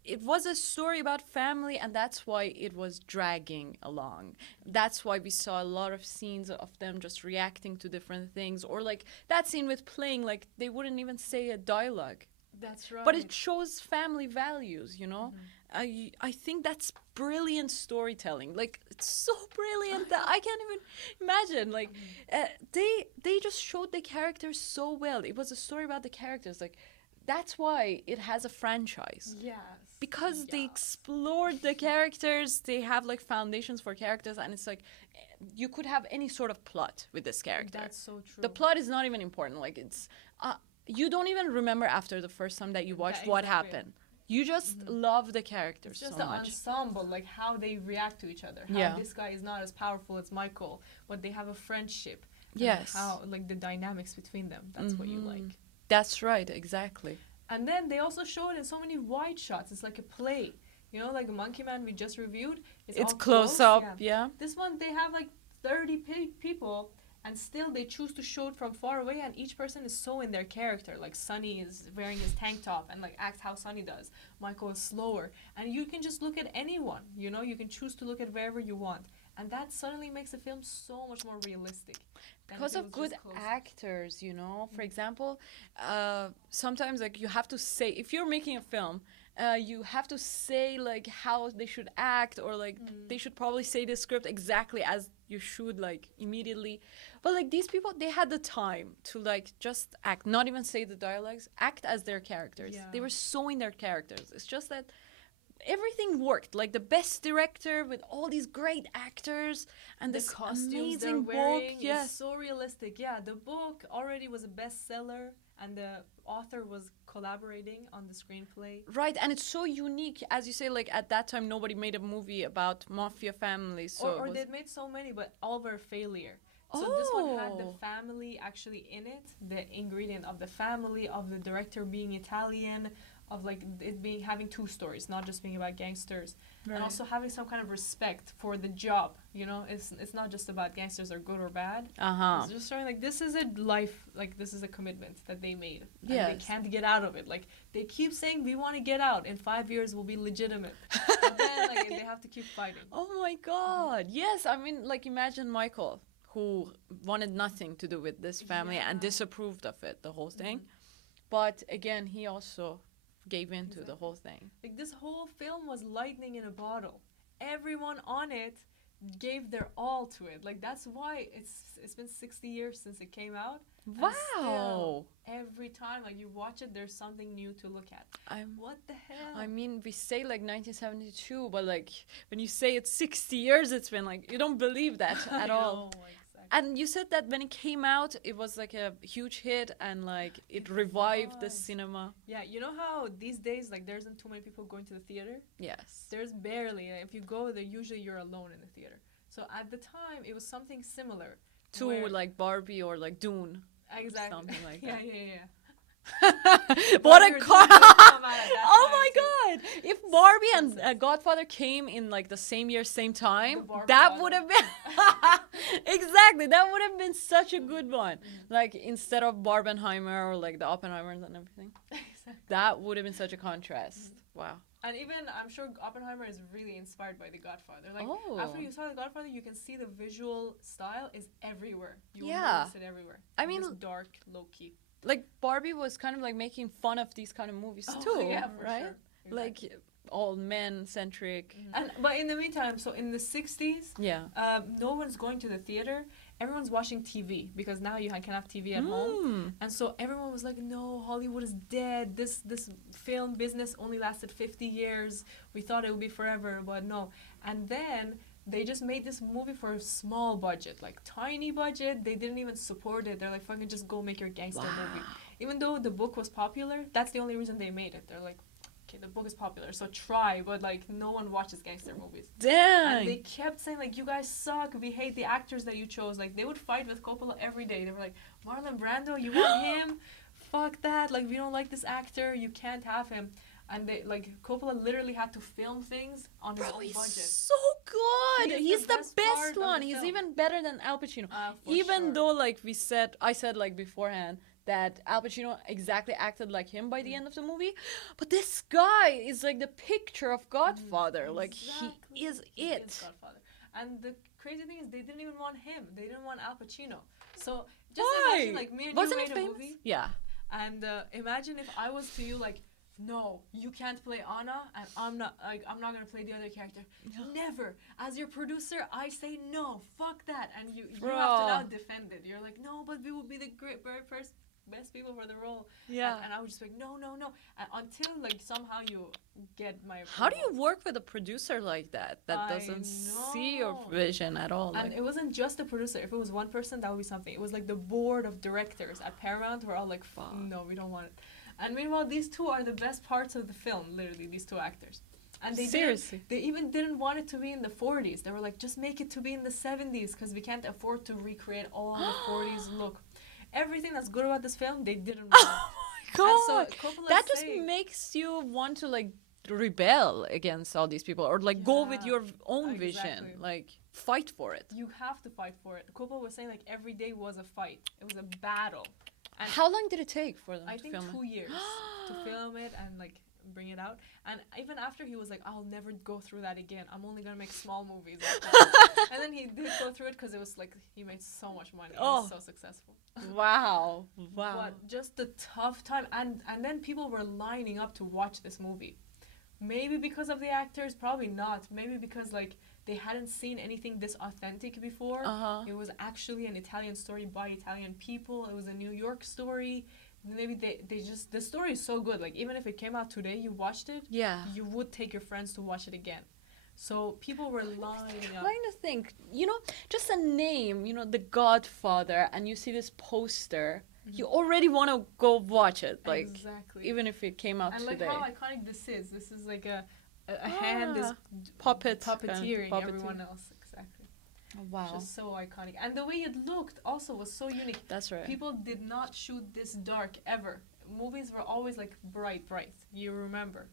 it was a story about family, and that's why it was dragging along. That's why we saw a lot of scenes of them just reacting to different things, or like that scene with playing, like they wouldn't even say a dialogue. That's right. But it shows family values, you know. I think that's brilliant storytelling. Like, it's so brilliant that I can't even imagine. Like, they just showed the characters so well. It was a story about the characters. Like, that's why it has a franchise. Yes. Because they explored the characters, they have like foundations for characters, and it's like you could have any sort of plot with this character. That's so true. The plot is not even important. Like, it's you don't even remember after the first time that you watched what happened. You just love the characters it's just so the much. ensemble, like how they react to each other. How this guy is not as powerful as Michael, but they have a friendship. Yes. How, like, the dynamics between them. That's what you like. That's right, exactly. And then they also show it in so many wide shots. It's like a play. You know, like Monkey Man we just reviewed. It's all close up, yeah. This one, they have like 30 people, and still they choose to show it from far away, and each person is so in their character. Like, Sonny is wearing his tank top and like acts how Sonny does. Michael is slower. And you can just look at anyone, you know? You can choose to look at wherever you want. And that suddenly makes the film so much more realistic. Because of good actors, you know. For example, sometimes like you have to say, if you're making a film, you have to say like how they should act, or like they should probably say the script exactly as you should, like immediately. But like these people, they had the time to like just act, not even say the dialogues, act as their characters. They were so in their characters. It's just that everything worked. Like, the best director with all these great actors and the this costumes they're amazing book. wearing Yes. is so realistic. Yeah, the book already was a bestseller, and the author was collaborating on the screenplay. Right, and it's so unique. As you say, like, at that time, nobody made a movie about mafia families. So Or they'd made so many, but all were a failure. So this one had the family actually in it, the ingredient of the family, of the director being Italian, of like it being having two stories, not just being about gangsters, and also having some kind of respect for the job. You know, it's not just about gangsters are good or bad. It's just showing like this is a life, like this is a commitment that they made. And they can't get out of it. Like, they keep saying we want to get out. In 5 years we'll be legitimate. But then like they have to keep fighting. Oh my God! Yes, I mean, like, imagine Michael, who wanted nothing to do with this family and disapproved of it, the whole thing. But again, he also gave in to the whole thing. Like, this whole film was lightning in a bottle. Everyone on it gave their all to it. Like, that's why it's been 60 years since it came out. Wow! Still, every time like you watch it, there's something new to look at. What the hell? I mean, we say like 1972, but like when you say it's 60 years, it's been like, you don't believe that at all. Exactly. And you said that when it came out, it was like a huge hit, and like it revived the cinema. Yeah, you know how these days like there isn't too many people going to the theater? Yes. There's barely. If you go there, usually you're alone in the theater. So at the time, it was something similar To like Barbie or like Dune. Exactly. Something like that. Yeah. What a car! Oh my too. God! If Barbie and Godfather came in like the same year, same time, that would have been exactly. That would have been such a good one. Like, instead of Barbenheimer or like the Oppenheimers and everything, that would have been such a contrast. Wow. And even I'm sure Oppenheimer is really inspired by The Godfather. Like Oh. after you saw The Godfather, you can see the visual style is everywhere. You will Yeah. notice it everywhere. I mean, Just dark, low key. like Barbie was kind of like making fun of these kind of movies Oh, too, yeah, for right? sure. Like Exactly. all men centric. And but in the meantime, so in the 60s, Yeah. no one's going to the theater. Everyone's watching TV because now you can have TV at home. And so everyone was like, "No, Hollywood is dead. This film business only lasted 50 years. We thought it would be forever, but no." And then they just made this movie for a small budget, like tiny budget. They didn't even support it. They're like, "Fucking just go make your gangster movie." Even though the book was popular, that's the only reason they made it. They're like, "Okay, the book is popular, so try," but like no one watches gangster movies. And they Dang. kept saying like, "You guys suck. We hate the actors that you chose." Like they would fight with Coppola every day. They were like, "Marlon Brando, you want him? Fuck that. Like we don't like this actor. You can't have him." And they like Coppola literally had to film things on his Bro, own he's budget. so good. He's He's the the best part best of one. the He's film. even better than Al Pacino. For Even sure. though like I said like beforehand that Al Pacino exactly acted like him by the end of the movie, but this guy is like the picture of Godfather. Like Exactly. he is He it. is Godfather. And the crazy thing is they didn't even want him. They didn't want Al Pacino. So just Why? imagine like me and Wasn't you it made a famous? movie. Yeah. And imagine if I was to you like, "No, you can't play Anna, and I'm not gonna play the other character." Never. As your producer, I say no. Fuck that. And you have to Bro. now defend it. You're like, "No, but we will be the very first best people for the role." Yeah. And I would just be like, "No, no, no." And until like somehow you get my. How do you approval. work with a producer like that I doesn't see your know. vision at all? And Like, it wasn't just the producer. If it was one person, that would be something. It was like the board of directors at Paramount were all like, Fuck. "No, we don't want it." And meanwhile, these two are the best parts of the film. Literally, these two actors. And seriously. they even didn't want it to be in the 40s. They were like, "Just make it to be in the 70s because we can't afford to recreate all the 40s look." Everything that's good about this film, they didn't want. Oh my And god. so Coppola's That just saying- makes you want to like rebel against all these people or like go with Yeah, your own exactly. vision, like fight for it. You have to fight for it. Coppola was saying like every day was a fight. It was a battle. And How long did it take for them I to think film 2 years to film it and like bring it out. And even after he was like, "I'll never go through that again. I'm only gonna make small movies." Like that. And then he did go through it because it was like he made so much money. He was so successful. it? Wow. Wow. But just the tough time, and then people were lining up to watch this movie. Maybe because of the actors, probably not. Maybe because like they hadn't seen anything this authentic before. Uh-huh. It was actually an Italian story by Italian people. It was a New York story. Maybe they just the story is so good. Like even if it came out today, you watched it, Yeah. you would take your friends to watch it again. So people were lining up. Trying to think, just a name, The Godfather, and you see this poster, you already want to go watch it, like Exactly. even if it came out And like today. how iconic this is. This is like a hand is puppeteering puppeteer. everyone else. Exactly. Wow, Just so iconic. And the way it looked also was so unique. that's right. People did not shoot this dark ever. Movies were always like bright. You remember.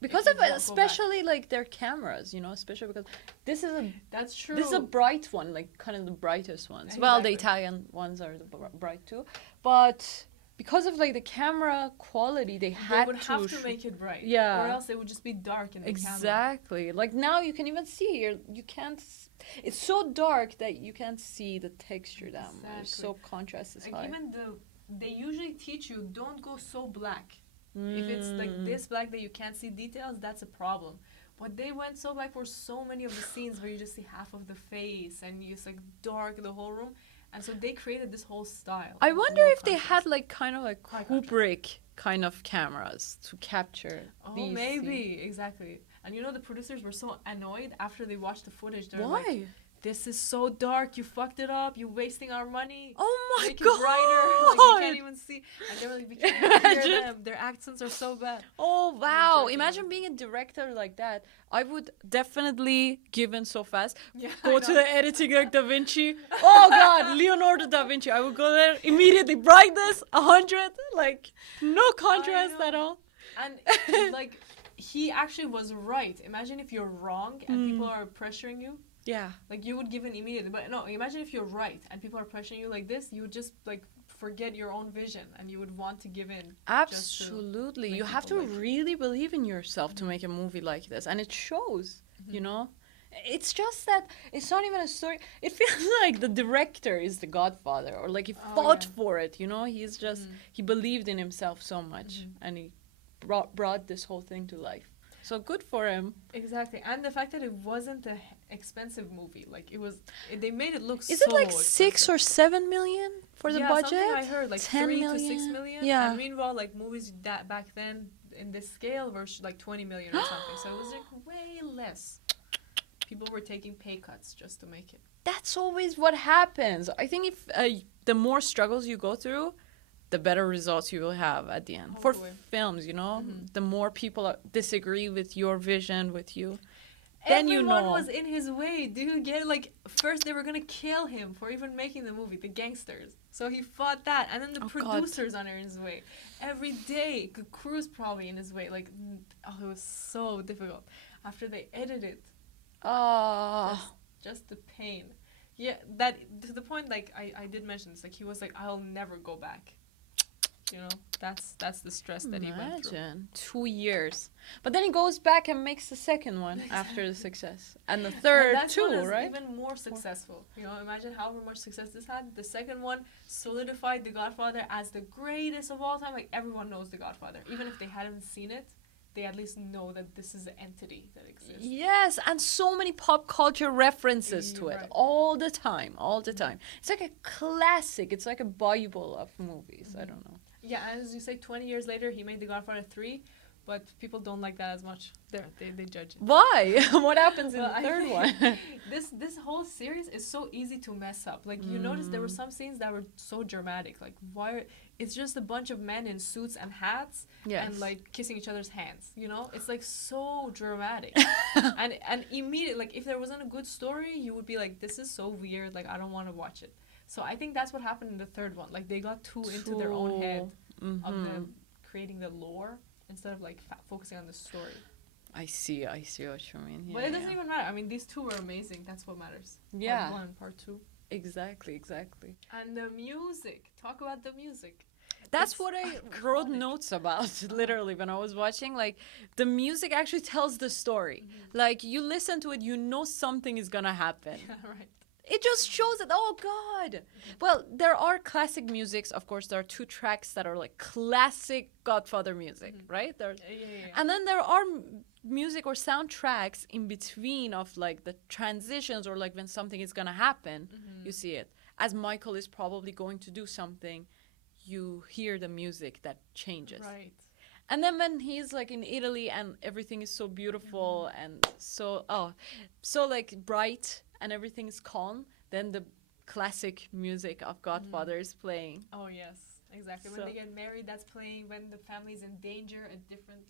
Because if of you go back. especially like their cameras, especially because this is a That's true. this is a bright one, like kind of the brightest ones. Well, the Exactly. Italian ones are the bright too, but because of like the camera quality, they They had would to have to shoot- make it bright. Yeah. Or else it would just be dark in the camera. Exactly. Like now you can even see here. You can't. It's so dark that you can't see the texture that much. Exactly. So contrast is Like high. even they usually teach you don't go so black. If it's like this black that you can't see details, that's a problem. But they went so black for so many of the scenes where you just see half of the face and it's like dark the whole room. And so they created this whole style. I of wonder low if they contrast. had like kind of like High contrast. Kubrick kind of cameras to capture Oh, these maybe. scenes. Exactly. And the producers were so annoyed after they watched the footage. They're Why? like, "This is so dark. You fucked it up. You're wasting our money. Oh my Make god! it brighter. Like, you can't even see." And they were like, "We can't even hear Imagine. them. Their accents are so bad." Oh wow! joking. Imagine being a director like that. I would definitely, given so fast, Yeah, go I to know. the editing like Da Vinci. Oh god, Leonardo da Vinci. I would go there immediately, brightness 100, like no contrast know. at all. And like he actually was right. Imagine if you're wrong and people are pressuring you. Yeah. Like you would give in immediately. But no, imagine if you're right and people are pressuring you like this, you would just like forget your own vision and you would want to give in. Absolutely. make You have to people like you. really believe in yourself to Mhm. make a movie like this. And it shows, you Mhm. know? It's just that it's not even a story. It feels like the director is the godfather, or like he Oh, fought yeah. for it, you know? He's just, Mhm. he believed in himself so much, Mhm. and he brought this whole thing to life. So good for him. Exactly, and the fact that it wasn't a expensive movie, like they made it look Is so it like expensive. 6 or 7 million for the Yeah, budget? something I heard, like 10 3 to million? 6 million. Yeah. And meanwhile, like movies that back then in this scale were like 20 million or something. So it was like way less. People were taking pay cuts just to make it. That's always what happens. I think if the more struggles you go through, the better results you will have at the end. For Hopefully. films, you know, Mhm. the more people disagree with your vision, with you, then you Everyone know. was in his way. Do you get it? Like first they were gonna kill him for even making the movie, the gangsters. So he fought that, and then the Oh, God. producers are in his way. Every day, the crew's probably in his way. Like, it was so difficult. After they edited, Oh, just the pain. Yeah, that to the point. Like I did mention this. Like he was like, I'll never go back. You know, that's the stress that he went through. imagine 2 years. But then he goes back and makes the second one after the success, and the third And that's too, one is right? even more successful. You know, imagine however much success this had. The second one solidified The Godfather as the greatest of all time. Like everyone knows The Godfather, even if they hadn't seen it, they at least know that this is an entity that exists. Yes, and so many pop culture references to You're it right. all the time, all the time. It's like a classic. It's like a Bible of movies. I don't know. Yeah, as you say, 20 years later, he made The Godfather 3, but people don't like that as much. They judge it. Why? What happens in Well, the I third think one? This whole series is so easy to mess up. Like you notice there were some scenes that were so dramatic. Like it's just a bunch of men in suits and hats Yes. and like kissing each other's hands. You know, it's like so dramatic. and immediately, like if there wasn't a good story, you would be like, this is so weird. Like I don't want to watch it. So I think that's what happened in the third one. Like they got too into their own head of the creating the lore instead of like focusing on the story. I see what you mean. Yeah, But it doesn't yeah. even matter. I mean, these two were amazing. That's what matters. Yeah. Part 1 and part 2. Exactly. And the music. Talk about the music. That's It's what I wrote iconic. notes about, literally, when I was watching. Like, the music actually tells the story. Like, you listen to it, you know something is gonna happen. Yeah, right. It just shows that, oh God. Well, there are classic musics. Of course, there are 2 tracks that are like classic Godfather music, right? Yeah. And then there are music or soundtracks in between of like the transitions, or like when something is gonna happen, you see it. As Michael is probably going to do something, you hear the music that changes. Right. And then when he's like in Italy and everything is so beautiful and so like bright and everything is calm, then the classic music of Godfather is playing. Oh, yes. Exactly. So- When they get married, that's playing. When the family's in danger, a different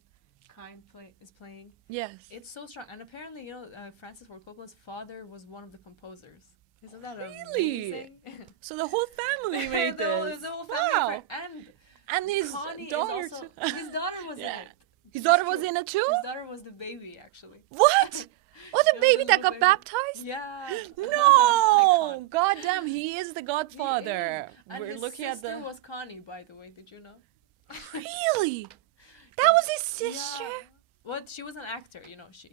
kind is playing. Yes. It's so strong. And apparently, you know, Francis Ford Coppola's father was one of the composers. Isn't that Really? amazing? So the whole family made this. The whole family. Wow. And And his Connie daughter is also, too. his daughter was Yeah. in it. His daughter was in it too? His daughter was the baby, actually. What? Oh, the It was baby a that little got baby. baptized? Yeah. No! God damn, he is the Godfather. He is. And We're his looking at sister the. was Connie, by the way. Did you know? Really? That was his sister? Yeah. Well, she was an actor, you know. She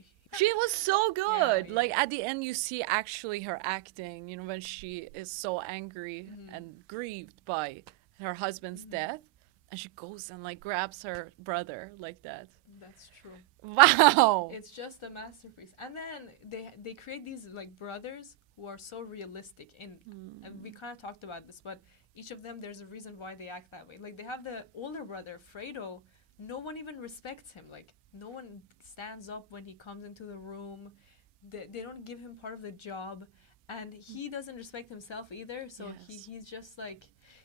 was so good. Yeah. Like at the end, you see actually her acting, you know, when she is so angry and grieved by her husband's death. And she goes and like grabs her brother like that. That's true. Wow. It's just a masterpiece. And then they create these like brothers who are so realistic and we kind of talked about this, but each of them there's a reason why they act that way. Like they have the older brother Fredo, no one even respects him. Like no one stands up when he comes into the room. They don't give him part of the job, and he doesn't respect himself either. So Yes. he's just like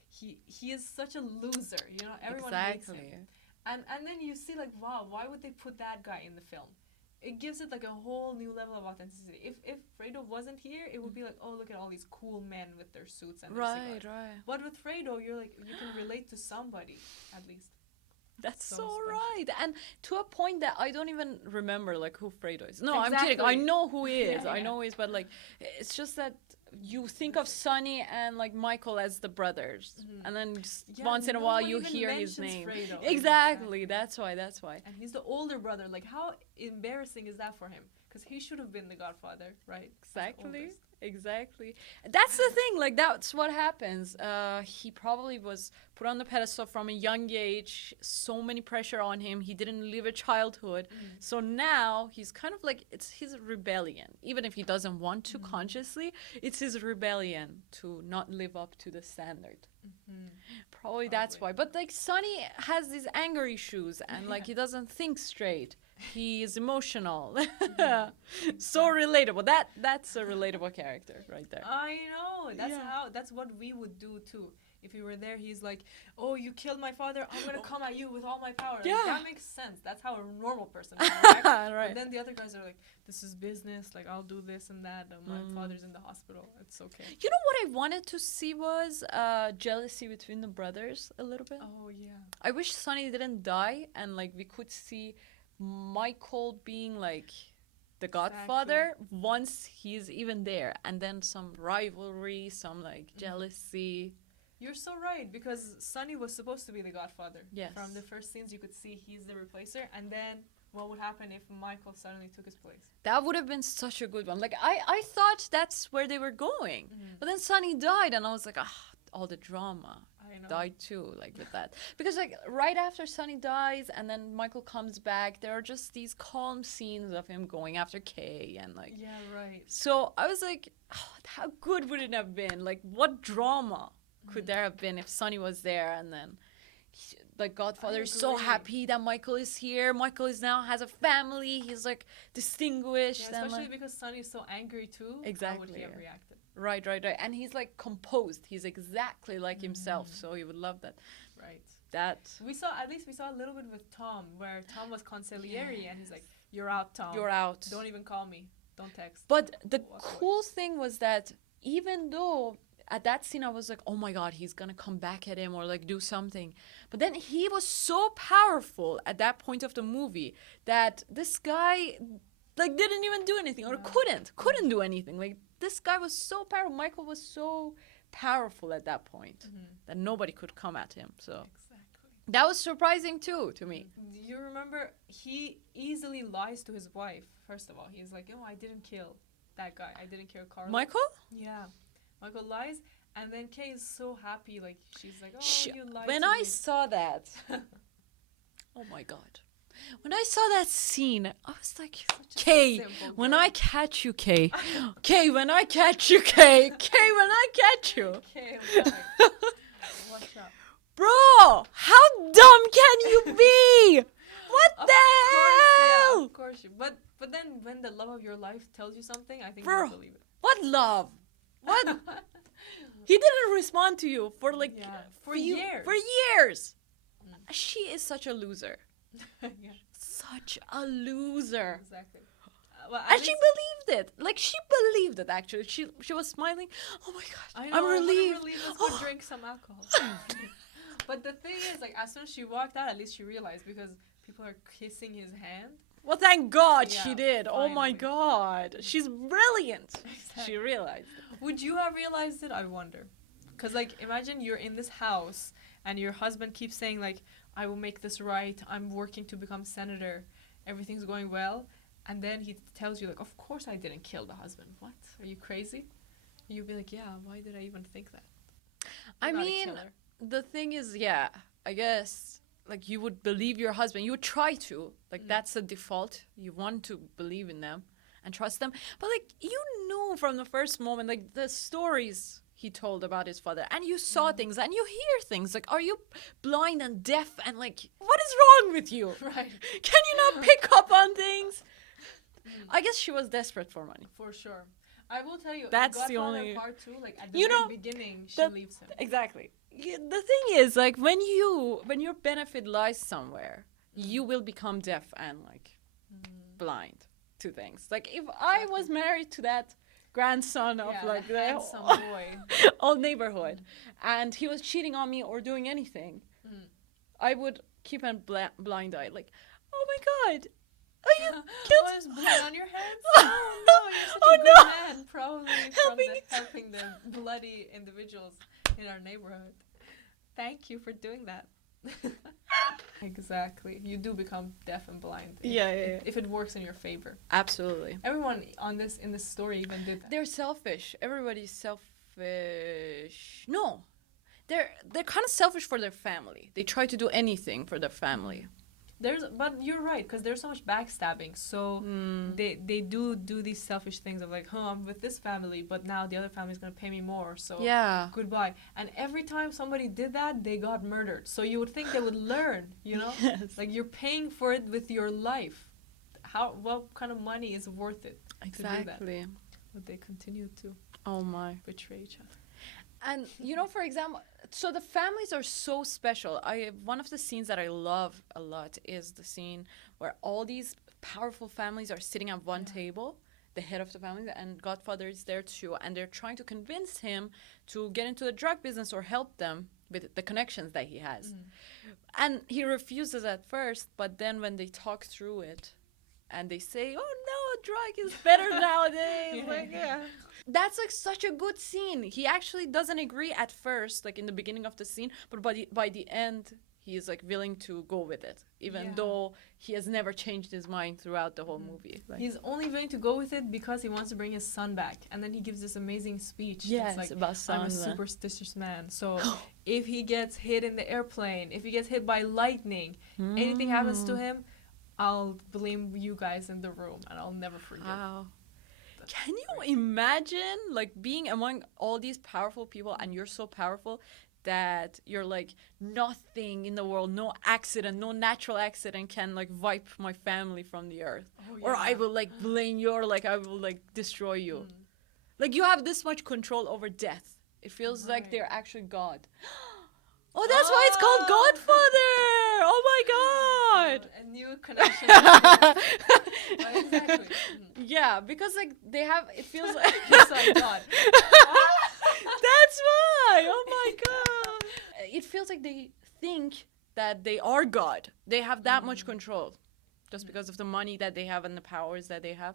he is such a loser, you know. Everyone hates him. Exactly. And then you see like, wow, why would they put that guy in the film? It gives it like a whole new level of authenticity. If Fredo wasn't here, it would be like, oh, look at all these cool men with their suits and their cigars. Right. But with Fredo, you're like, you can relate to somebody at least. That's So so special. right. And to a point that I don't even remember like who Fredo is. No, I'm kidding. I Exactly. know who he is. Yeah, I yeah. know who he is, but like it's just that you think of Sonny and like Michael as the brothers. And then just Yeah, once in a no while one you even hear his mentions name. Fredo. Exactly. That's why. That's why. And he's the older brother. Like, how embarrassing is that for him? Because he should have been the godfather, right? He's the Exactly. oldest. Exactly. That's the thing. Like that's what happens. He probably was put on the pedestal from a young age. So many pressure on him. He didn't live a childhood. So now he's kind of like it's his rebellion. Even if he doesn't want to consciously, it's his rebellion to not live up to the standard. Probably that's why. But like Sonny has these anger issues and like he doesn't think straight. He is emotional. So relatable. That's a relatable character right there. I know. Yeah. That's what we would do too. If we were there, he's like, "Oh, you killed my father. I'm gonna come at you with all my power." Like, Yeah. that makes sense. That's how a normal person would react. Right. But then the other guys are like, "This is business. Like, I'll do this and that. My father's in the hospital. It's okay." You know what I wanted to see was jealousy between the brothers a little bit. Oh yeah. I wish Sonny didn't die and like we could see Michael being like the godfather once he's even there, and then some rivalry, some like jealousy. You're so right, because Sonny was supposed to be the godfather. Yes. From the first scenes, you could see he's the replacer, and then what would happen if Michael suddenly took his place? That would have been such a good one. Like I thought that's where they were going, but then Sonny died, and I was like, all the drama I know. died too, like with that. Because like right after Sonny dies, and then Michael comes back, there are just these calm scenes of him going after Kay, and like. Yeah, right. So I was like, how good would it have been? Like, what drama could there have been if Sonny was there, and then. Like Godfather is so agree. happy that Michael is here. Michael is now has a family. He's like distinguished. Yeah, and, especially like, because Sonny is so angry too. How would Exactly, he have yeah. reacted? right. And he's like composed. He's exactly like himself. So he would love that. Right. That We saw a little bit with Tom, where Tom was consigliere, and he's like, "You're out, Tom. you're out. Don't even call me. Don't text." But the Walk away. cool thing was that even though at that scene I was like, oh my God, he's gonna come back at him or like do something. But then he was so powerful at that point of the movie that this guy like didn't even do anything or couldn't do anything. Like this guy was so powerful. Michael was so powerful at that point that nobody could come at him. So Exactly. that was surprising too to me. You remember he easily lies to his wife. First of all, he's like, "Oh, I didn't kill that guy. I didn't kill Carl." Michael? Yeah. Michael lies, and then Kay is so happy. Like, she's like, "Oh, you lied When to I me." saw that, oh my God. When I saw that scene, I was like, Such a Kay, simple when girl. I catch you, Kay. Kay, when I catch you, Kay. Kay, when I catch you. Kay, I'm like, watch out. Bro, how dumb can you be? What Of the course, yeah, hell? of course. But then when the love of your life tells you something, I think Bro. you believe it. What love? What? He didn't respond to you for like Yeah, for you- years. For years. She is such a loser. Yeah, Such a loser. exactly. Well, at And she least- believed it. Like she believed it actually. She was smiling. Oh my God. I know, I'm relieved. Let's go drink some alcohol. But the thing is, like, as soon as she walked out, at least she realized, because people are kissing his hand. Well, thank God she Yeah, did. Oh my finally. God. She's brilliant. Exactly. She realized. Would you have realized it? I wonder. Because, like, imagine you're in this house and your husband keeps saying, like, "I will make this right. I'm working to become senator. Everything's going well." And then he tells you, like, "Of course I didn't kill the husband. What? Are you crazy?" You'd be like, "Yeah, why did I even think that?" I You're not a mean, killer. the thing is, yeah, I guess, like, you would believe your husband. You would try to. Like, that's the default. You want to believe in them and trust them. But, like, you knew from the first moment, like, the stories he told about his father. And you saw things and you hear things. Like, are you blind and deaf? And, like, what is wrong with you? Right. Can you not pick up on things? I guess she was desperate for money. For sure. I will tell you, That's in the Godfather only- Part 2, like, at the You very know, beginning, she the- leaves him. Exactly. The thing is, like, when your benefit lies somewhere, you will become deaf and, like, blind to things. Like, if I was married to that grandson of, Yeah, like, the the handsome boy. old neighborhood, and he was cheating on me or doing anything, I would keep a blind eye. Like, oh my God, are you killed? Oh, there's blood on your hands? Oh no, you're such Oh, a good no. man. Probably helping the bloody individuals in our neighborhood. Thank you for doing that. Exactly. You do become deaf and blind. If it works in your favor. Absolutely. Everyone in this story even did that. They're selfish. Everybody's selfish. No. They're kind of selfish for their family. They try to do anything for their family. But you're right, because there's so much backstabbing. So they do these selfish things of like, I'm with this family, but now the other family is gonna pay me more. So goodbye. And every time somebody did that, they got murdered. So you would think they would learn, you know, like you're paying for it with your life. What kind of money is worth it? Exactly. To do that? But they continue to. Oh my. Betray each other. And you know, for example, so the families are so special. One of the scenes that I love a lot is the scene where all these powerful families are sitting at one table, the head of the family, and Godfather is there too, and they're trying to convince him to get into the drug business or help them with the connections that he has. And he refuses at first, but then when they talk through it and they say, oh no, drug is better nowadays. That's like such a good scene. He actually doesn't agree at first, like in the beginning of the scene, but by the end, he is like willing to go with it, even though he has never changed his mind throughout the whole movie. Like, he's only willing to go with it because he wants to bring his son back, and then he gives this amazing speech. Yes, like, about son. I'm a superstitious man, so if he gets hit in the airplane, if he gets hit by lightning, anything happens to him, I'll blame you guys in the room, and I'll never forget. Wow. Can you imagine like being among all these powerful people and you're so powerful that you're like nothing in the world, no accident, no natural accident can like wipe my family from the earth. Or I will like blame you, or like I will like destroy you. Like you have this much control over death. It feels like they're actually God. Oh, that's why it's called Godfather. Oh my God. A new connection. Exactly. Yeah, because like they have, it feels like It's like God. That's why. Oh my God. It feels like they think that they are God. They have that much control just because of the money that they have and the powers that they have.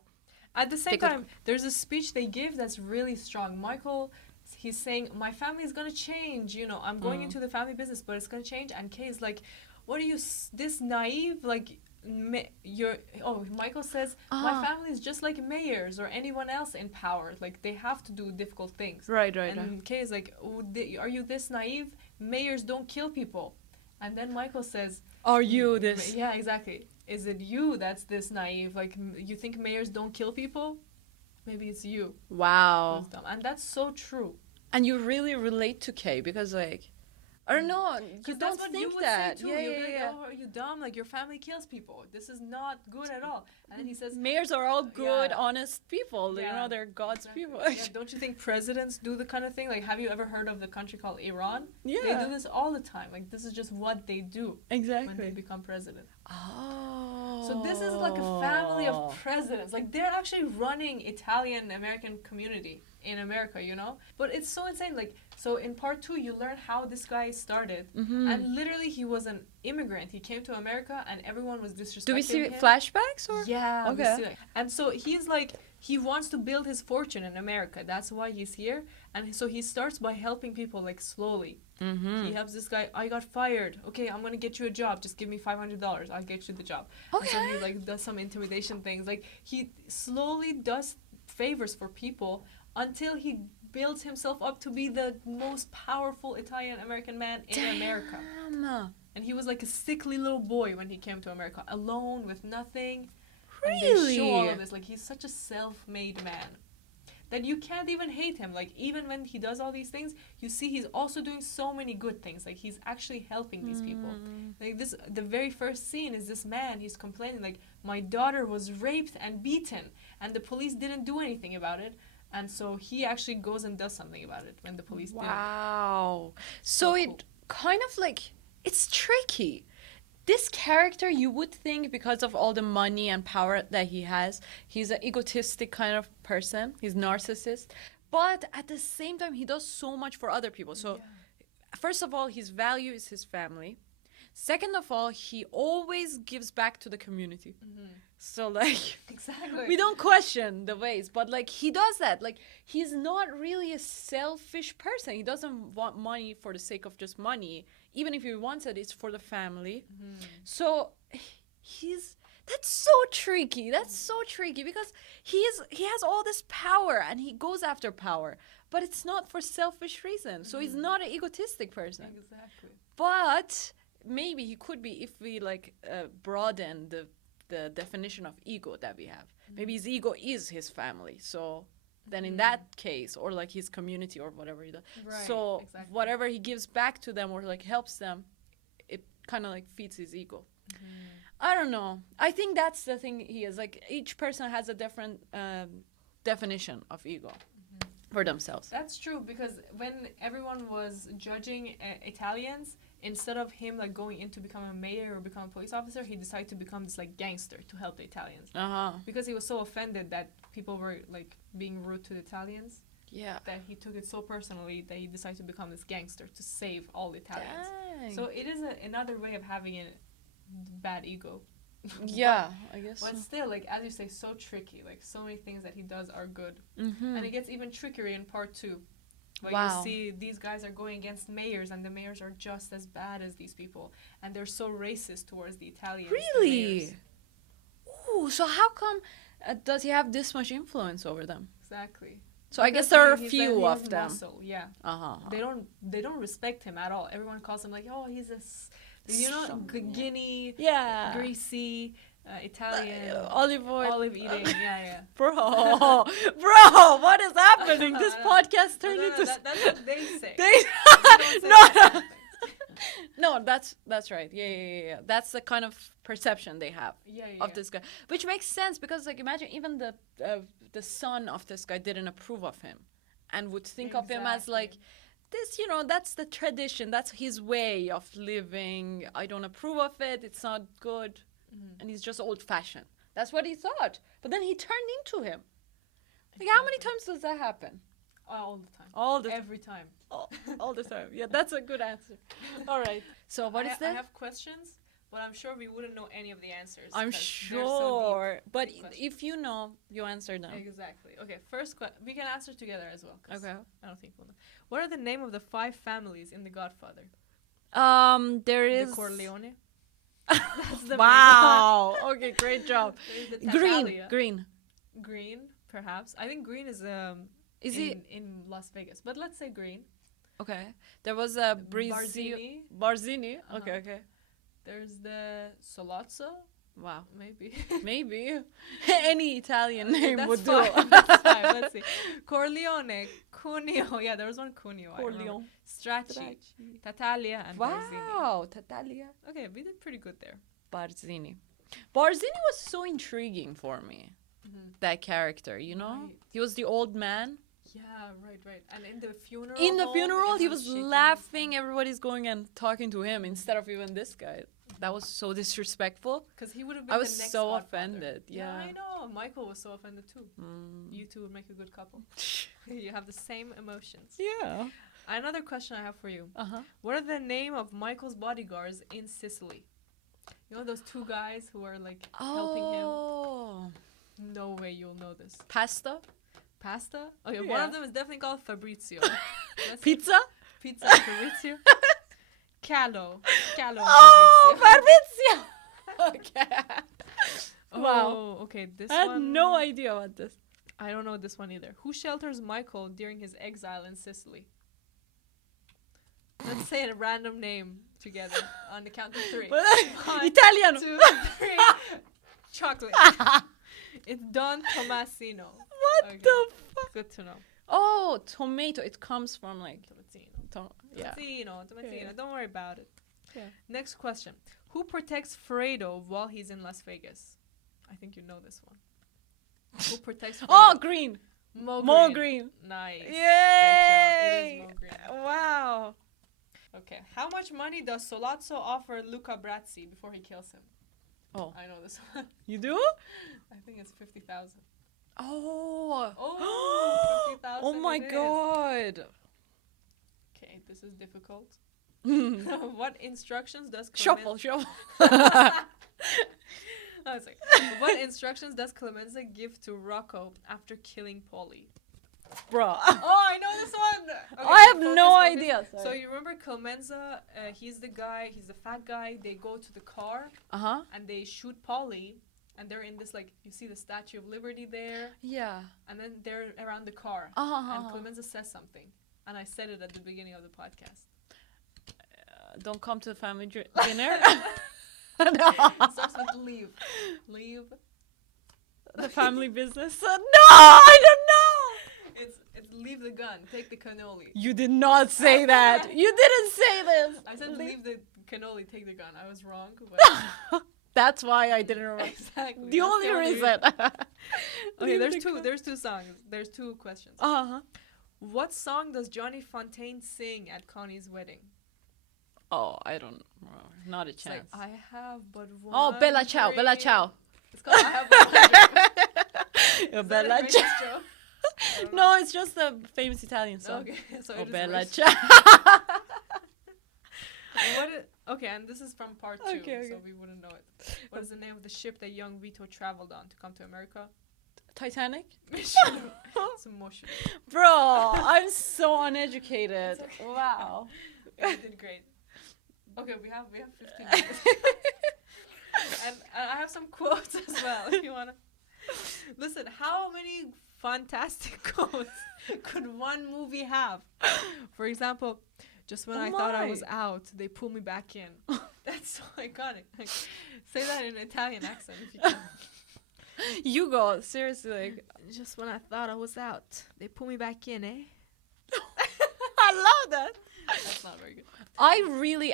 At the same time, there's a speech they give that's really strong. Michael, he's saying, my family is going to change. You know, I'm going into the family business, but it's going to change. And Kay is like, what are you, this naive? Like, Michael says, my family is just like mayors or anyone else in power. Like, they have to do difficult things. Right. And Kay is like, are you this naive? Mayors don't kill people. And then Michael says, are you this? Yeah, exactly. Is it you that's this naive? Like, you think mayors don't kill people? Maybe it's you. Wow. And that's so true. And you really relate to Kay because, like, I don't know, you don't what think you would that. Say too. Oh, are you dumb? Like, your family kills people. This is not good at all. And then he says, mayors are all good, honest people. You know, they're God's people. Don't you think presidents do the kind of thing? Like, have you ever heard of the country called Iran? Yeah. They do this all the time. Like, this is just what they do. Exactly. When they become president. Oh. So this is like a family of presidents. Like, they're actually running Italian-American community in America, you know? But it's so insane. Like, so in part 2, you learn how this guy started. And literally, he was an immigrant. He came to America, and everyone was disrespecting him. Do we see flashbacks? Or? Yeah. Okay. We see that. And so he's like, he wants to build his fortune in America. That's why he's here. And so he starts by helping people, like, slowly. He helps this guy. I got fired. Okay, I'm going to get you a job. Just give me $500. I'll get you the job. Okay. And so he, like, does some intimidation things. Like, he slowly does favors for people until he builds himself up to be the most powerful Italian-American man in America. And he was like a sickly little boy when he came to America, alone with nothing. Really? And they show all of this. Like, he's such a self-made man that you can't even hate him. Like, even when he does all these things, you see he's also doing so many good things. Like, he's actually helping these people. Like, the very first scene is this man, he's complaining, like, my daughter was raped and beaten, and the police didn't do anything about it. And so he actually goes and does something about it when the police didn't. Wow. So it kind of like, it's tricky. This character, you would think because of all the money and power that he has, he's an egotistic kind of person. He's narcissist. But at the same time, he does so much for other people. So first of all, his value is his family. Second of all, he always gives back to the community. So like Exactly. we don't question the ways, but like he does that. Like he's not really a selfish person. He doesn't want money for the sake of just money. Even if he wants it, it's for the family. So that's so tricky. That's so tricky because he has all this power and he goes after power, but it's not for selfish reasons. So he's not an egotistic person. Exactly. But maybe he could be if we like broaden the definition of ego that we have. Maybe his ego is his family. So then in that case, or like his community or whatever he does. Right, So exactly. whatever he gives back to them or like helps them, it kind of like feeds his ego. I don't know. I think that's the thing he is. Like each person has a different definition of ego for themselves. That's true, because when everyone was judging Italians, instead of him like going in to become a mayor or become a police officer, he decided to become this like gangster to help the Italians. Because he was so offended that people were like being rude to the Italians, Yeah. that he took it so personally that he decided to become this gangster to save all the Italians. Dang. So it is another way of having a bad ego. Yeah, I guess. But So. still, like as you say, so tricky. Like so many things that he does are good. Mm-hmm. And it gets even trickier in part 2. Where Wow. you see these guys are going against mayors, and the mayors are just as bad as these people. And they're so racist towards the Italians. the Really? mayors. Ooh, so how come does he have this much influence over them? Exactly. So I guess Because there are a he few has of them. muscle, yeah. Uh-huh. They don't respect him at all. Everyone calls him like, oh, he's a, Strong, yeah. guinea, Yeah. greasy, Italian, Olive oil. olive eating. Yeah. Bro, what is happening? This I know. podcast turned No, into... that's what they say. They- don't say no, that. no, that's right. Yeah. That's the kind of perception they have Yeah. of this guy, which makes sense because, like, imagine even the son of this guy didn't approve of him, and would think of him as like this. That's the tradition. That's his way of living. I don't approve of it. It's not good, and he's just old-fashioned. That's what he thought. But then he turned into him. Like, how many times does that happen? All the time. All the Every time. all the time. Yeah, that's a good answer. All right. So what is I that? have questions, but I'm sure we wouldn't know any of the answers. I'm 'cause they're so sure. But Good question. if you know, you answer them. deep. Exactly. Okay, first question. We can answer together as well. 'Cause Okay. I don't think we'll know. What are the name of the 5 families in The Godfather? There is The Corleone. That's the Wow. Okay, great job. There's the Green. Tattaglia. Green, perhaps. I think green is Is it in Las Vegas, but let's say green. okay? There was a Barzini. Barzini. Uh-huh. Okay. There's the Solazzo, Wow. maybe. Maybe any Italian name That's would fine. do. That's fine. Let's see. Corleone, Cuneo. Yeah, there was one Cuneo. I remember. Corleone. Stracci, Tattaglia, and Barzini. Wow, Tattaglia. Okay, we did pretty good there. Barzini. Barzini was so intriguing for me. That character, you know? Right. He was the old man. Yeah, right. And in the funeral. In the home, funeral, he everyone's was shaking his laughing. hand. Everybody's going and talking to him instead of even this guy. That was so disrespectful. Because he would have been I was the next so Godfather. offended. Yeah. I know. Michael was so offended too. Mm. You two would make a good couple. You have the same emotions. Yeah. Another question I have for you. Uh-huh. What are the name of Michael's bodyguards in Sicily? You know those 2 guys who are like helping him? Oh. No way you'll know this. Pasta? Pasta? Okay, one Yeah. of them is definitely called Fabrizio. Let's see. Pizza? Pizza Fabrizio. Callo. Oh, Fabrizio. Fabrizio. Okay. Oh, Wow. okay. This I had one. no idea about this. I don't know this one either. Who shelters Michael during his exile in Sicily? Let's say a random name together on the count of 3. One, Italiano. 2, 3. Chocolate. It's Don Tomasino. What Okay. the fuck? Good to know. Oh, tomato. It comes from like Tomasino. yeah. Tomasino. Yeah. Don't worry about it. Yeah. Next question. Who protects Fredo while he's in Las Vegas? I think you know this one. Who protects Fredo? Oh, green. Mo More Green. green. Nice. Good Yay! job. It is Mo Green. Wow. Okay. How much money does Solazzo offer Luca Brazzi before he kills him? Oh, I know this one. you do? I think it's 50,000. Oh. Oh, 50,000 Oh my it is. god. Okay, this is difficult. What instructions does Shuffle, shuffle. Oh, it's like, what instructions does Clemenza give to Rocco after killing Polly? Bro. Oh, I know this one. Okay, I have focus, no focus. idea. So Sorry. you remember Clemenza? He's the guy. He's the fat guy. They go to the car Uh-huh. and they shoot Polly, and they're in this like you see the Statue of Liberty there, Yeah. and then they're around the car, Uh-huh. and Clemenza says something, and I said it at the beginning of the podcast. Don't come to the family dinner. No. It starts with leave, leave. The family business. No, I don't know. It's leave the gun, take the cannoli. You did not say that. You didn't say this. I said leave the cannoli, take the gun. I was wrong. But That's why I didn't remember. exactly. The that's only reason. Okay, there's two songs. There's two questions. Uh-huh. What song does Johnny Fontaine sing at Connie's wedding? Oh, I don't know. Not a It's like, chance. I have but one. Oh, Bella Ciao, Bella dream. Ciao. It's called I have but one dream. Oh, Is that a Bella racist Ciao. joke? I don't know. No, it's just a famous Italian song. Okay, so Oh, it is Bella racist. Ciao. Okay, and this is from part 2, Okay. so we wouldn't know it. What is the name of the ship that young Vito traveled on to come to America? Titanic? It's emotional. Bro, I'm so uneducated. It's okay. Wow. You did great. Okay, we have 15 minutes. and I have some quotes as well if you wanna. Listen, how many fantastic quotes could one movie have? For example, just when Oh I thought I was my. out, they pull me back in. That's so iconic. Like, say that in an Italian accent if you can. You go, seriously. Like, Just when I thought I was out, they pull me back in, eh? I love that. That's not very good. I really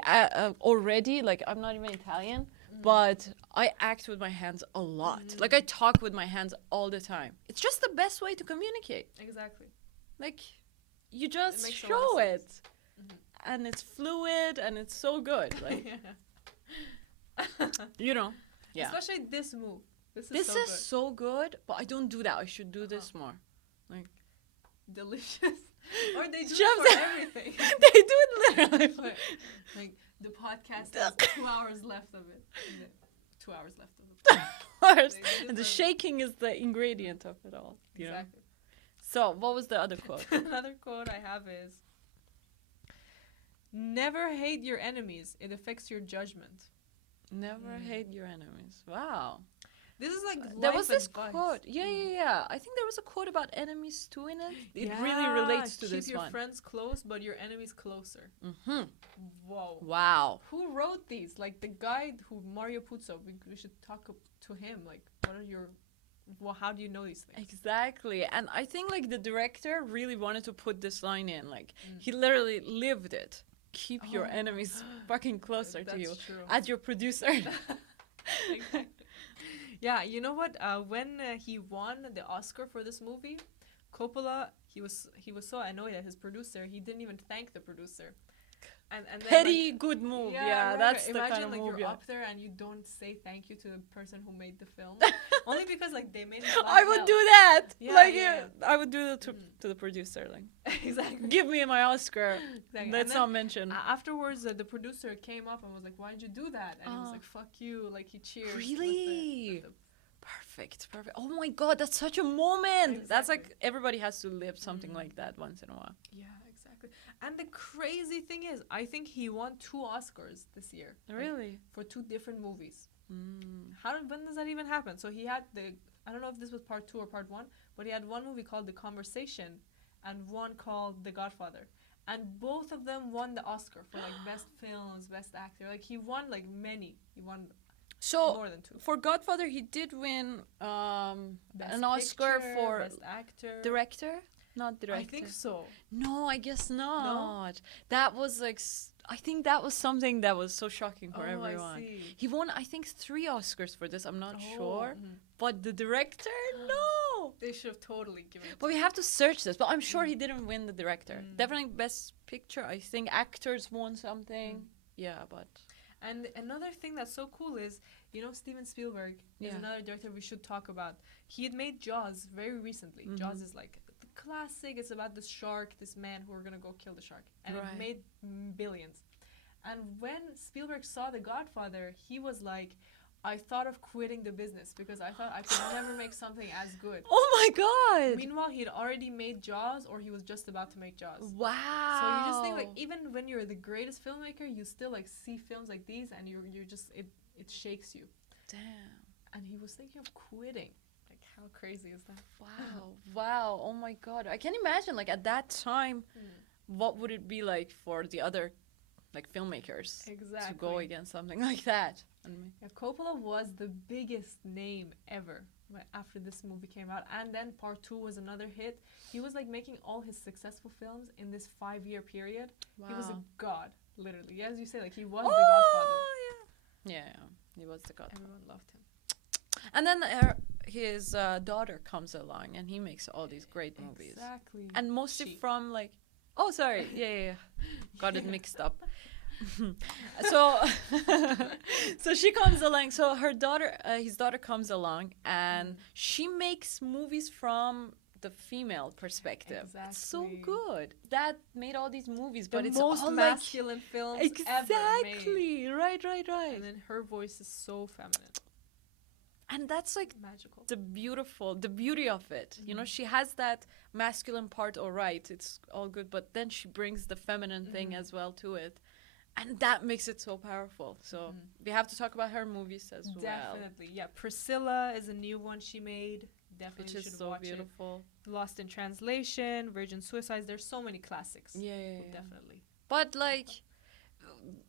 already, like, I'm not even Italian, but I act with my hands a lot. Like, I talk with my hands all the time. It's just the best way to communicate. Exactly. Like, you just makes a lot of show it. sense. And it's fluid and it's so good. Like, you know. Yeah. Especially this move. This is This so is good. so good, but I don't do that. I should do this more. Like, Delicious. Or they do Chefs- it for everything. they do it literally. like the podcast has 2 hours left of it. 2 hours left of it. First. They do And the for- shaking is the ingredient of it all. You know? Exactly. So, what was the other quote? Another quote I have is, "Never hate your enemies. It affects your judgment." Never hate your enemies. Wow. This is like There life was this advice. quote. Yeah. I think there was a quote about enemies too in it. It really relates to keep this your one. friends close, but your enemies closer. Mm-hmm. Whoa. Wow. Who wrote these? Like the guy who Mario Puzo. We should talk to him. Like, what are your? Well, how do you know these things? Exactly. And I think like the director really wanted to put this line in. Like he literally lived it. Keep your Oh. enemies fucking closer to you. That's true. As your producer. Exactly. Yeah, you know what? When he won the Oscar for this movie, Coppola, he was so annoyed at his producer. He didn't even thank the producer. And then, Petty good move. Yeah, right, that's right. the Imagine kind of like move. you're Yeah. up there and you don't say thank you to the person who made the film, only because like they made it. a lot I would hell. do that. Yeah, like yeah. I would do that to the producer. Like, Exactly. give me my Oscar. Exactly. Let's And not mention. Afterwards, the producer came up and was like, "Why did you do that?" And he was like, "Fuck you!" Like he cheers. with the- Really? with the- Perfect. Oh my god, that's such a moment. That's Exactly. like everybody has to live something like that once in a while. Yeah, exactly. And the crazy thing is, I think he won 2 Oscars this year. Like, Really? for 2 different movies. Mm. When does that even happen? So he had I don't know if this was part 2 or part 1, but he had one movie called The Conversation and one called The Godfather. And both of them won the Oscar for like best films, best actor. Like he won like many. He won So more than 2. for Godfather, he did win Best an Oscar picture, for best actor. director, not director. I think so. No, I guess not. That was like I think that was something that was so shocking for everyone. I see. He won, I think, 3 Oscars for this. I'm not sure, mhm. but the director, no. They should have totally given it. But we have to search this. But I'm sure he didn't win the director. Mm. Definitely best picture. I think actors won something. Yeah, but And another thing that's so cool is, you know, Steven Spielberg is Yeah. another director we should talk about. He had made Jaws very recently. Mhm. Jaws is like the classic. It's about this shark, this man who are gonna go kill the shark, and Right. it made billions. And when Spielberg saw The Godfather, he was like, I thought of quitting the business because I thought I could never make something as good. Oh my god. Meanwhile, he'd already made Jaws, or he was just about to make Jaws. Wow. So you just think, like, even when you're the greatest filmmaker, you still like see films like these, and you're just it shakes you. Damn. And he was thinking of quitting. Like, how crazy is that? Wow. Wow. Oh my god. I can imagine, like, at that time, what would it be like for the other, like, filmmakers Exactly. to go against something like that? Yeah, Coppola was the biggest name ever after this movie came out, and then Part 2 was another hit. He was like making all his successful films in this 5-year period. Wow. He was a god, literally. As you say, like, he was the Godfather. Yeah, he was the godfather. Everyone loved him. And then his daughter comes along, and he makes all these great movies. Exactly. And mostly from, like, oh, sorry, yeah. Got it mixed up. So so she comes along, so her daughter his daughter comes along, and she makes movies from the female perspective. Exactly. It's so good. That made all these movies, The but it's most all masculine films ever made. exactly right. And then her voice is so feminine. And that's like Magical. the beauty of it. You know, she has that masculine part, all right, it's all good, but then she brings the feminine thing as well to it. And that makes it so powerful. So we have to talk about her movies as well. Definitely. Yeah, Priscilla is a new one she made. Definitely Which you is should so watch beautiful. it. Lost in Translation, Virgin Suicides. There's so many classics. Yeah. Definitely. But like,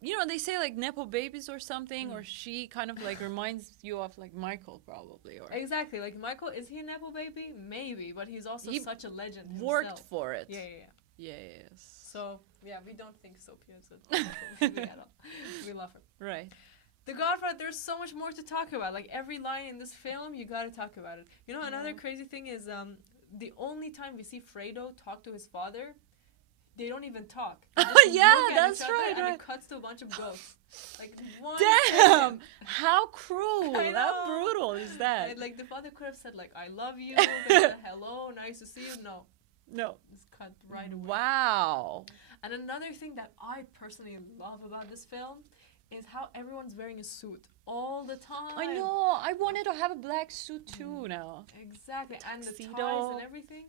you know, they say like Nepo babies or something, or she kind of like reminds you of like Michael probably. Or Exactly. Like, Michael, is he a Nepo baby? Maybe, but he's also He such a legend himself. worked for it. Yeah. Yes. So, yeah, we don't think Sophia is a Nepo baby at all. We love her. Right. The Godfather, there's so much more to talk about. Like, every line in this film, you gotta talk about it. You know, another crazy thing is the only time we see Fredo talk to his father, they don't even talk. They just Yeah, look at that's each other, right, and right. it cuts to a bunch of ghosts. Like, one Damn! second. How cruel! I How know. brutal is that? And, like, the father could have said, like, I love you, they said, hello, nice to see you. No, No. it's cut right away. Wow. And another thing that I personally love about this film is how everyone's wearing a suit all the time. I know. I wanted to have a black suit too now. Exactly. And the ties Tuxedo. and everything.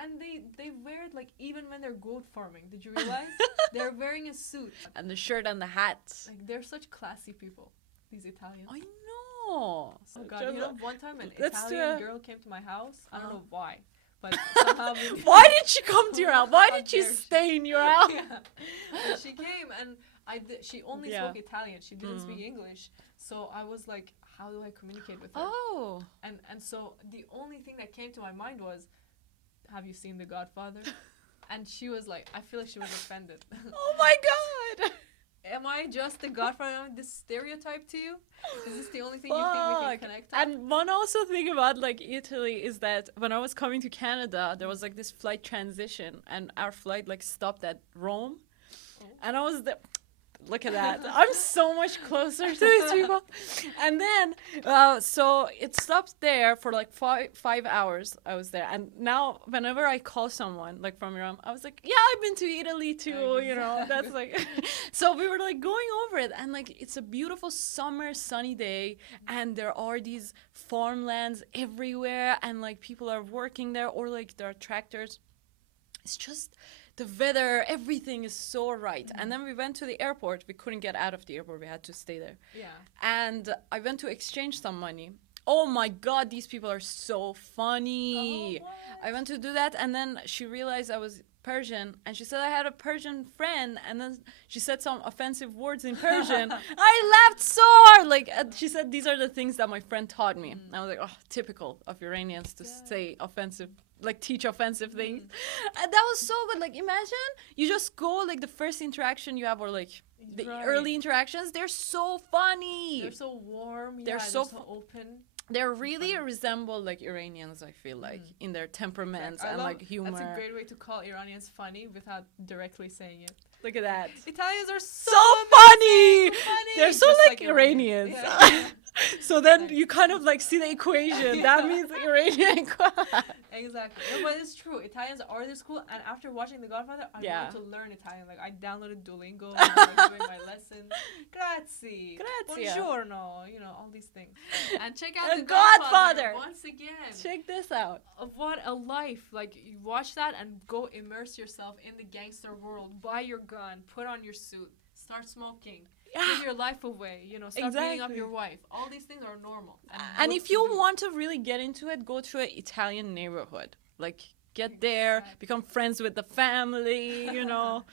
And they wear it, like, even when they're goat farming. Did you realize? They're wearing a suit. And the shirt and the hat. Like, they're such classy people, these Italians. I know. Oh God, you know, one time an Let's do Italian a- girl came to my house. I don't know why, but somehow we Why did she come to your house? Why How did she dare she. stay in your house? Yeah. But she came, and she only Yeah. spoke Italian. She didn't speak English. So I was like, how do I communicate with her? Oh. And so the only thing that came to my mind was, have you seen The Godfather? And she was like, I feel like she was offended. Oh my god. Am I just the Godfather? This stereotype to you? Is this the only thing you think we can Fuck. connect on? And one also thing about like Italy is that when I was coming to Canada, there was like this flight transition, and our flight like stopped at Rome, and I was there. Look at that! I'm so much closer to these people. And then, so it stopped there for like 5 hours. I was there, and now whenever I call someone like from Iran, I was like, "Yeah, I've been to Italy too." You know, that's like. So we were like going over it, and like it's a beautiful summer sunny day, and there are these farmlands everywhere, and like people are working there, or like there are tractors. It's just. The weather, everything is so right. And then we went to the airport. We couldn't get out of the airport. We had to stay there. Yeah. And I went to exchange some money. Oh my God, these people are so funny. Oh, what? I went to do that, and then she realized I was Persian, and she said I had a Persian friend, and then she said some offensive words in Persian. I laughed so hard. Like, she said, these are the things that my friend taught me. I was like, oh, typical of Iranians to say offensive, like teach offensive things. And that was so good. Like, imagine you just go, like, the first interaction you have, or like the Right. early interactions, they're so funny. They're so warm. They're Yeah, so they're so open. They really resemble like Iranians, I feel like, in their temperaments I and love- like humor. That's a great way to call Iranians funny without directly saying it. Look at that. Italians are so So funny! funny. They're so Just like Iranians. Yeah. So then you kind of like see the equation. That means Iranian quad. Exactly. No, but it's true. Italians are this cool, and after watching The Godfather, I Yeah. wanted to learn Italian. Like I downloaded Duolingo, and I was doing my lessons. Grazie. Grazie. Buongiorno. You know, all these things. And check out The The Godfather. once again. Check this out. What a life. Like you watch that and go immerse yourself in the gangster world. Buy your gun, put on your suit, start smoking. Give your life away, you know, start beating up Exactly. your wife. All these things are normal. And good if to you do. want to really get into it, go to an Italian neighborhood. Like, get there, Exactly. become friends with the family, you know,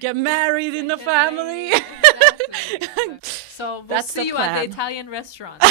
get married in the Get family. married. Exactly. So we'll That's see the you at the plan. Italian restaurant.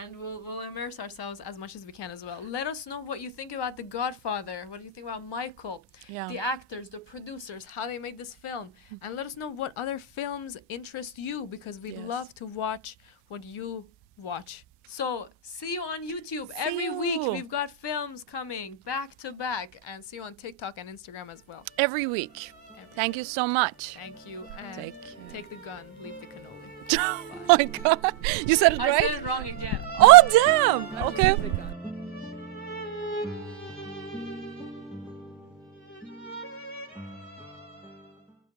and we'll immerse ourselves as much as we can as well. Let us know what you think about The Godfather. What do you think about Michael? Yeah. The actors, the producers, how they made this film. And let us know what other films interest you, because we'd Yes. love to watch what you watch. So see you on YouTube See every week. you. We've got films coming back to back, and see you on TikTok and Instagram as well. Every week. Thank you so much. Thank you, and Take take the gun, leave the cannoli. Oh my god. You said it I right? said it wrong again. Oh damn. But Okay. leave the gun.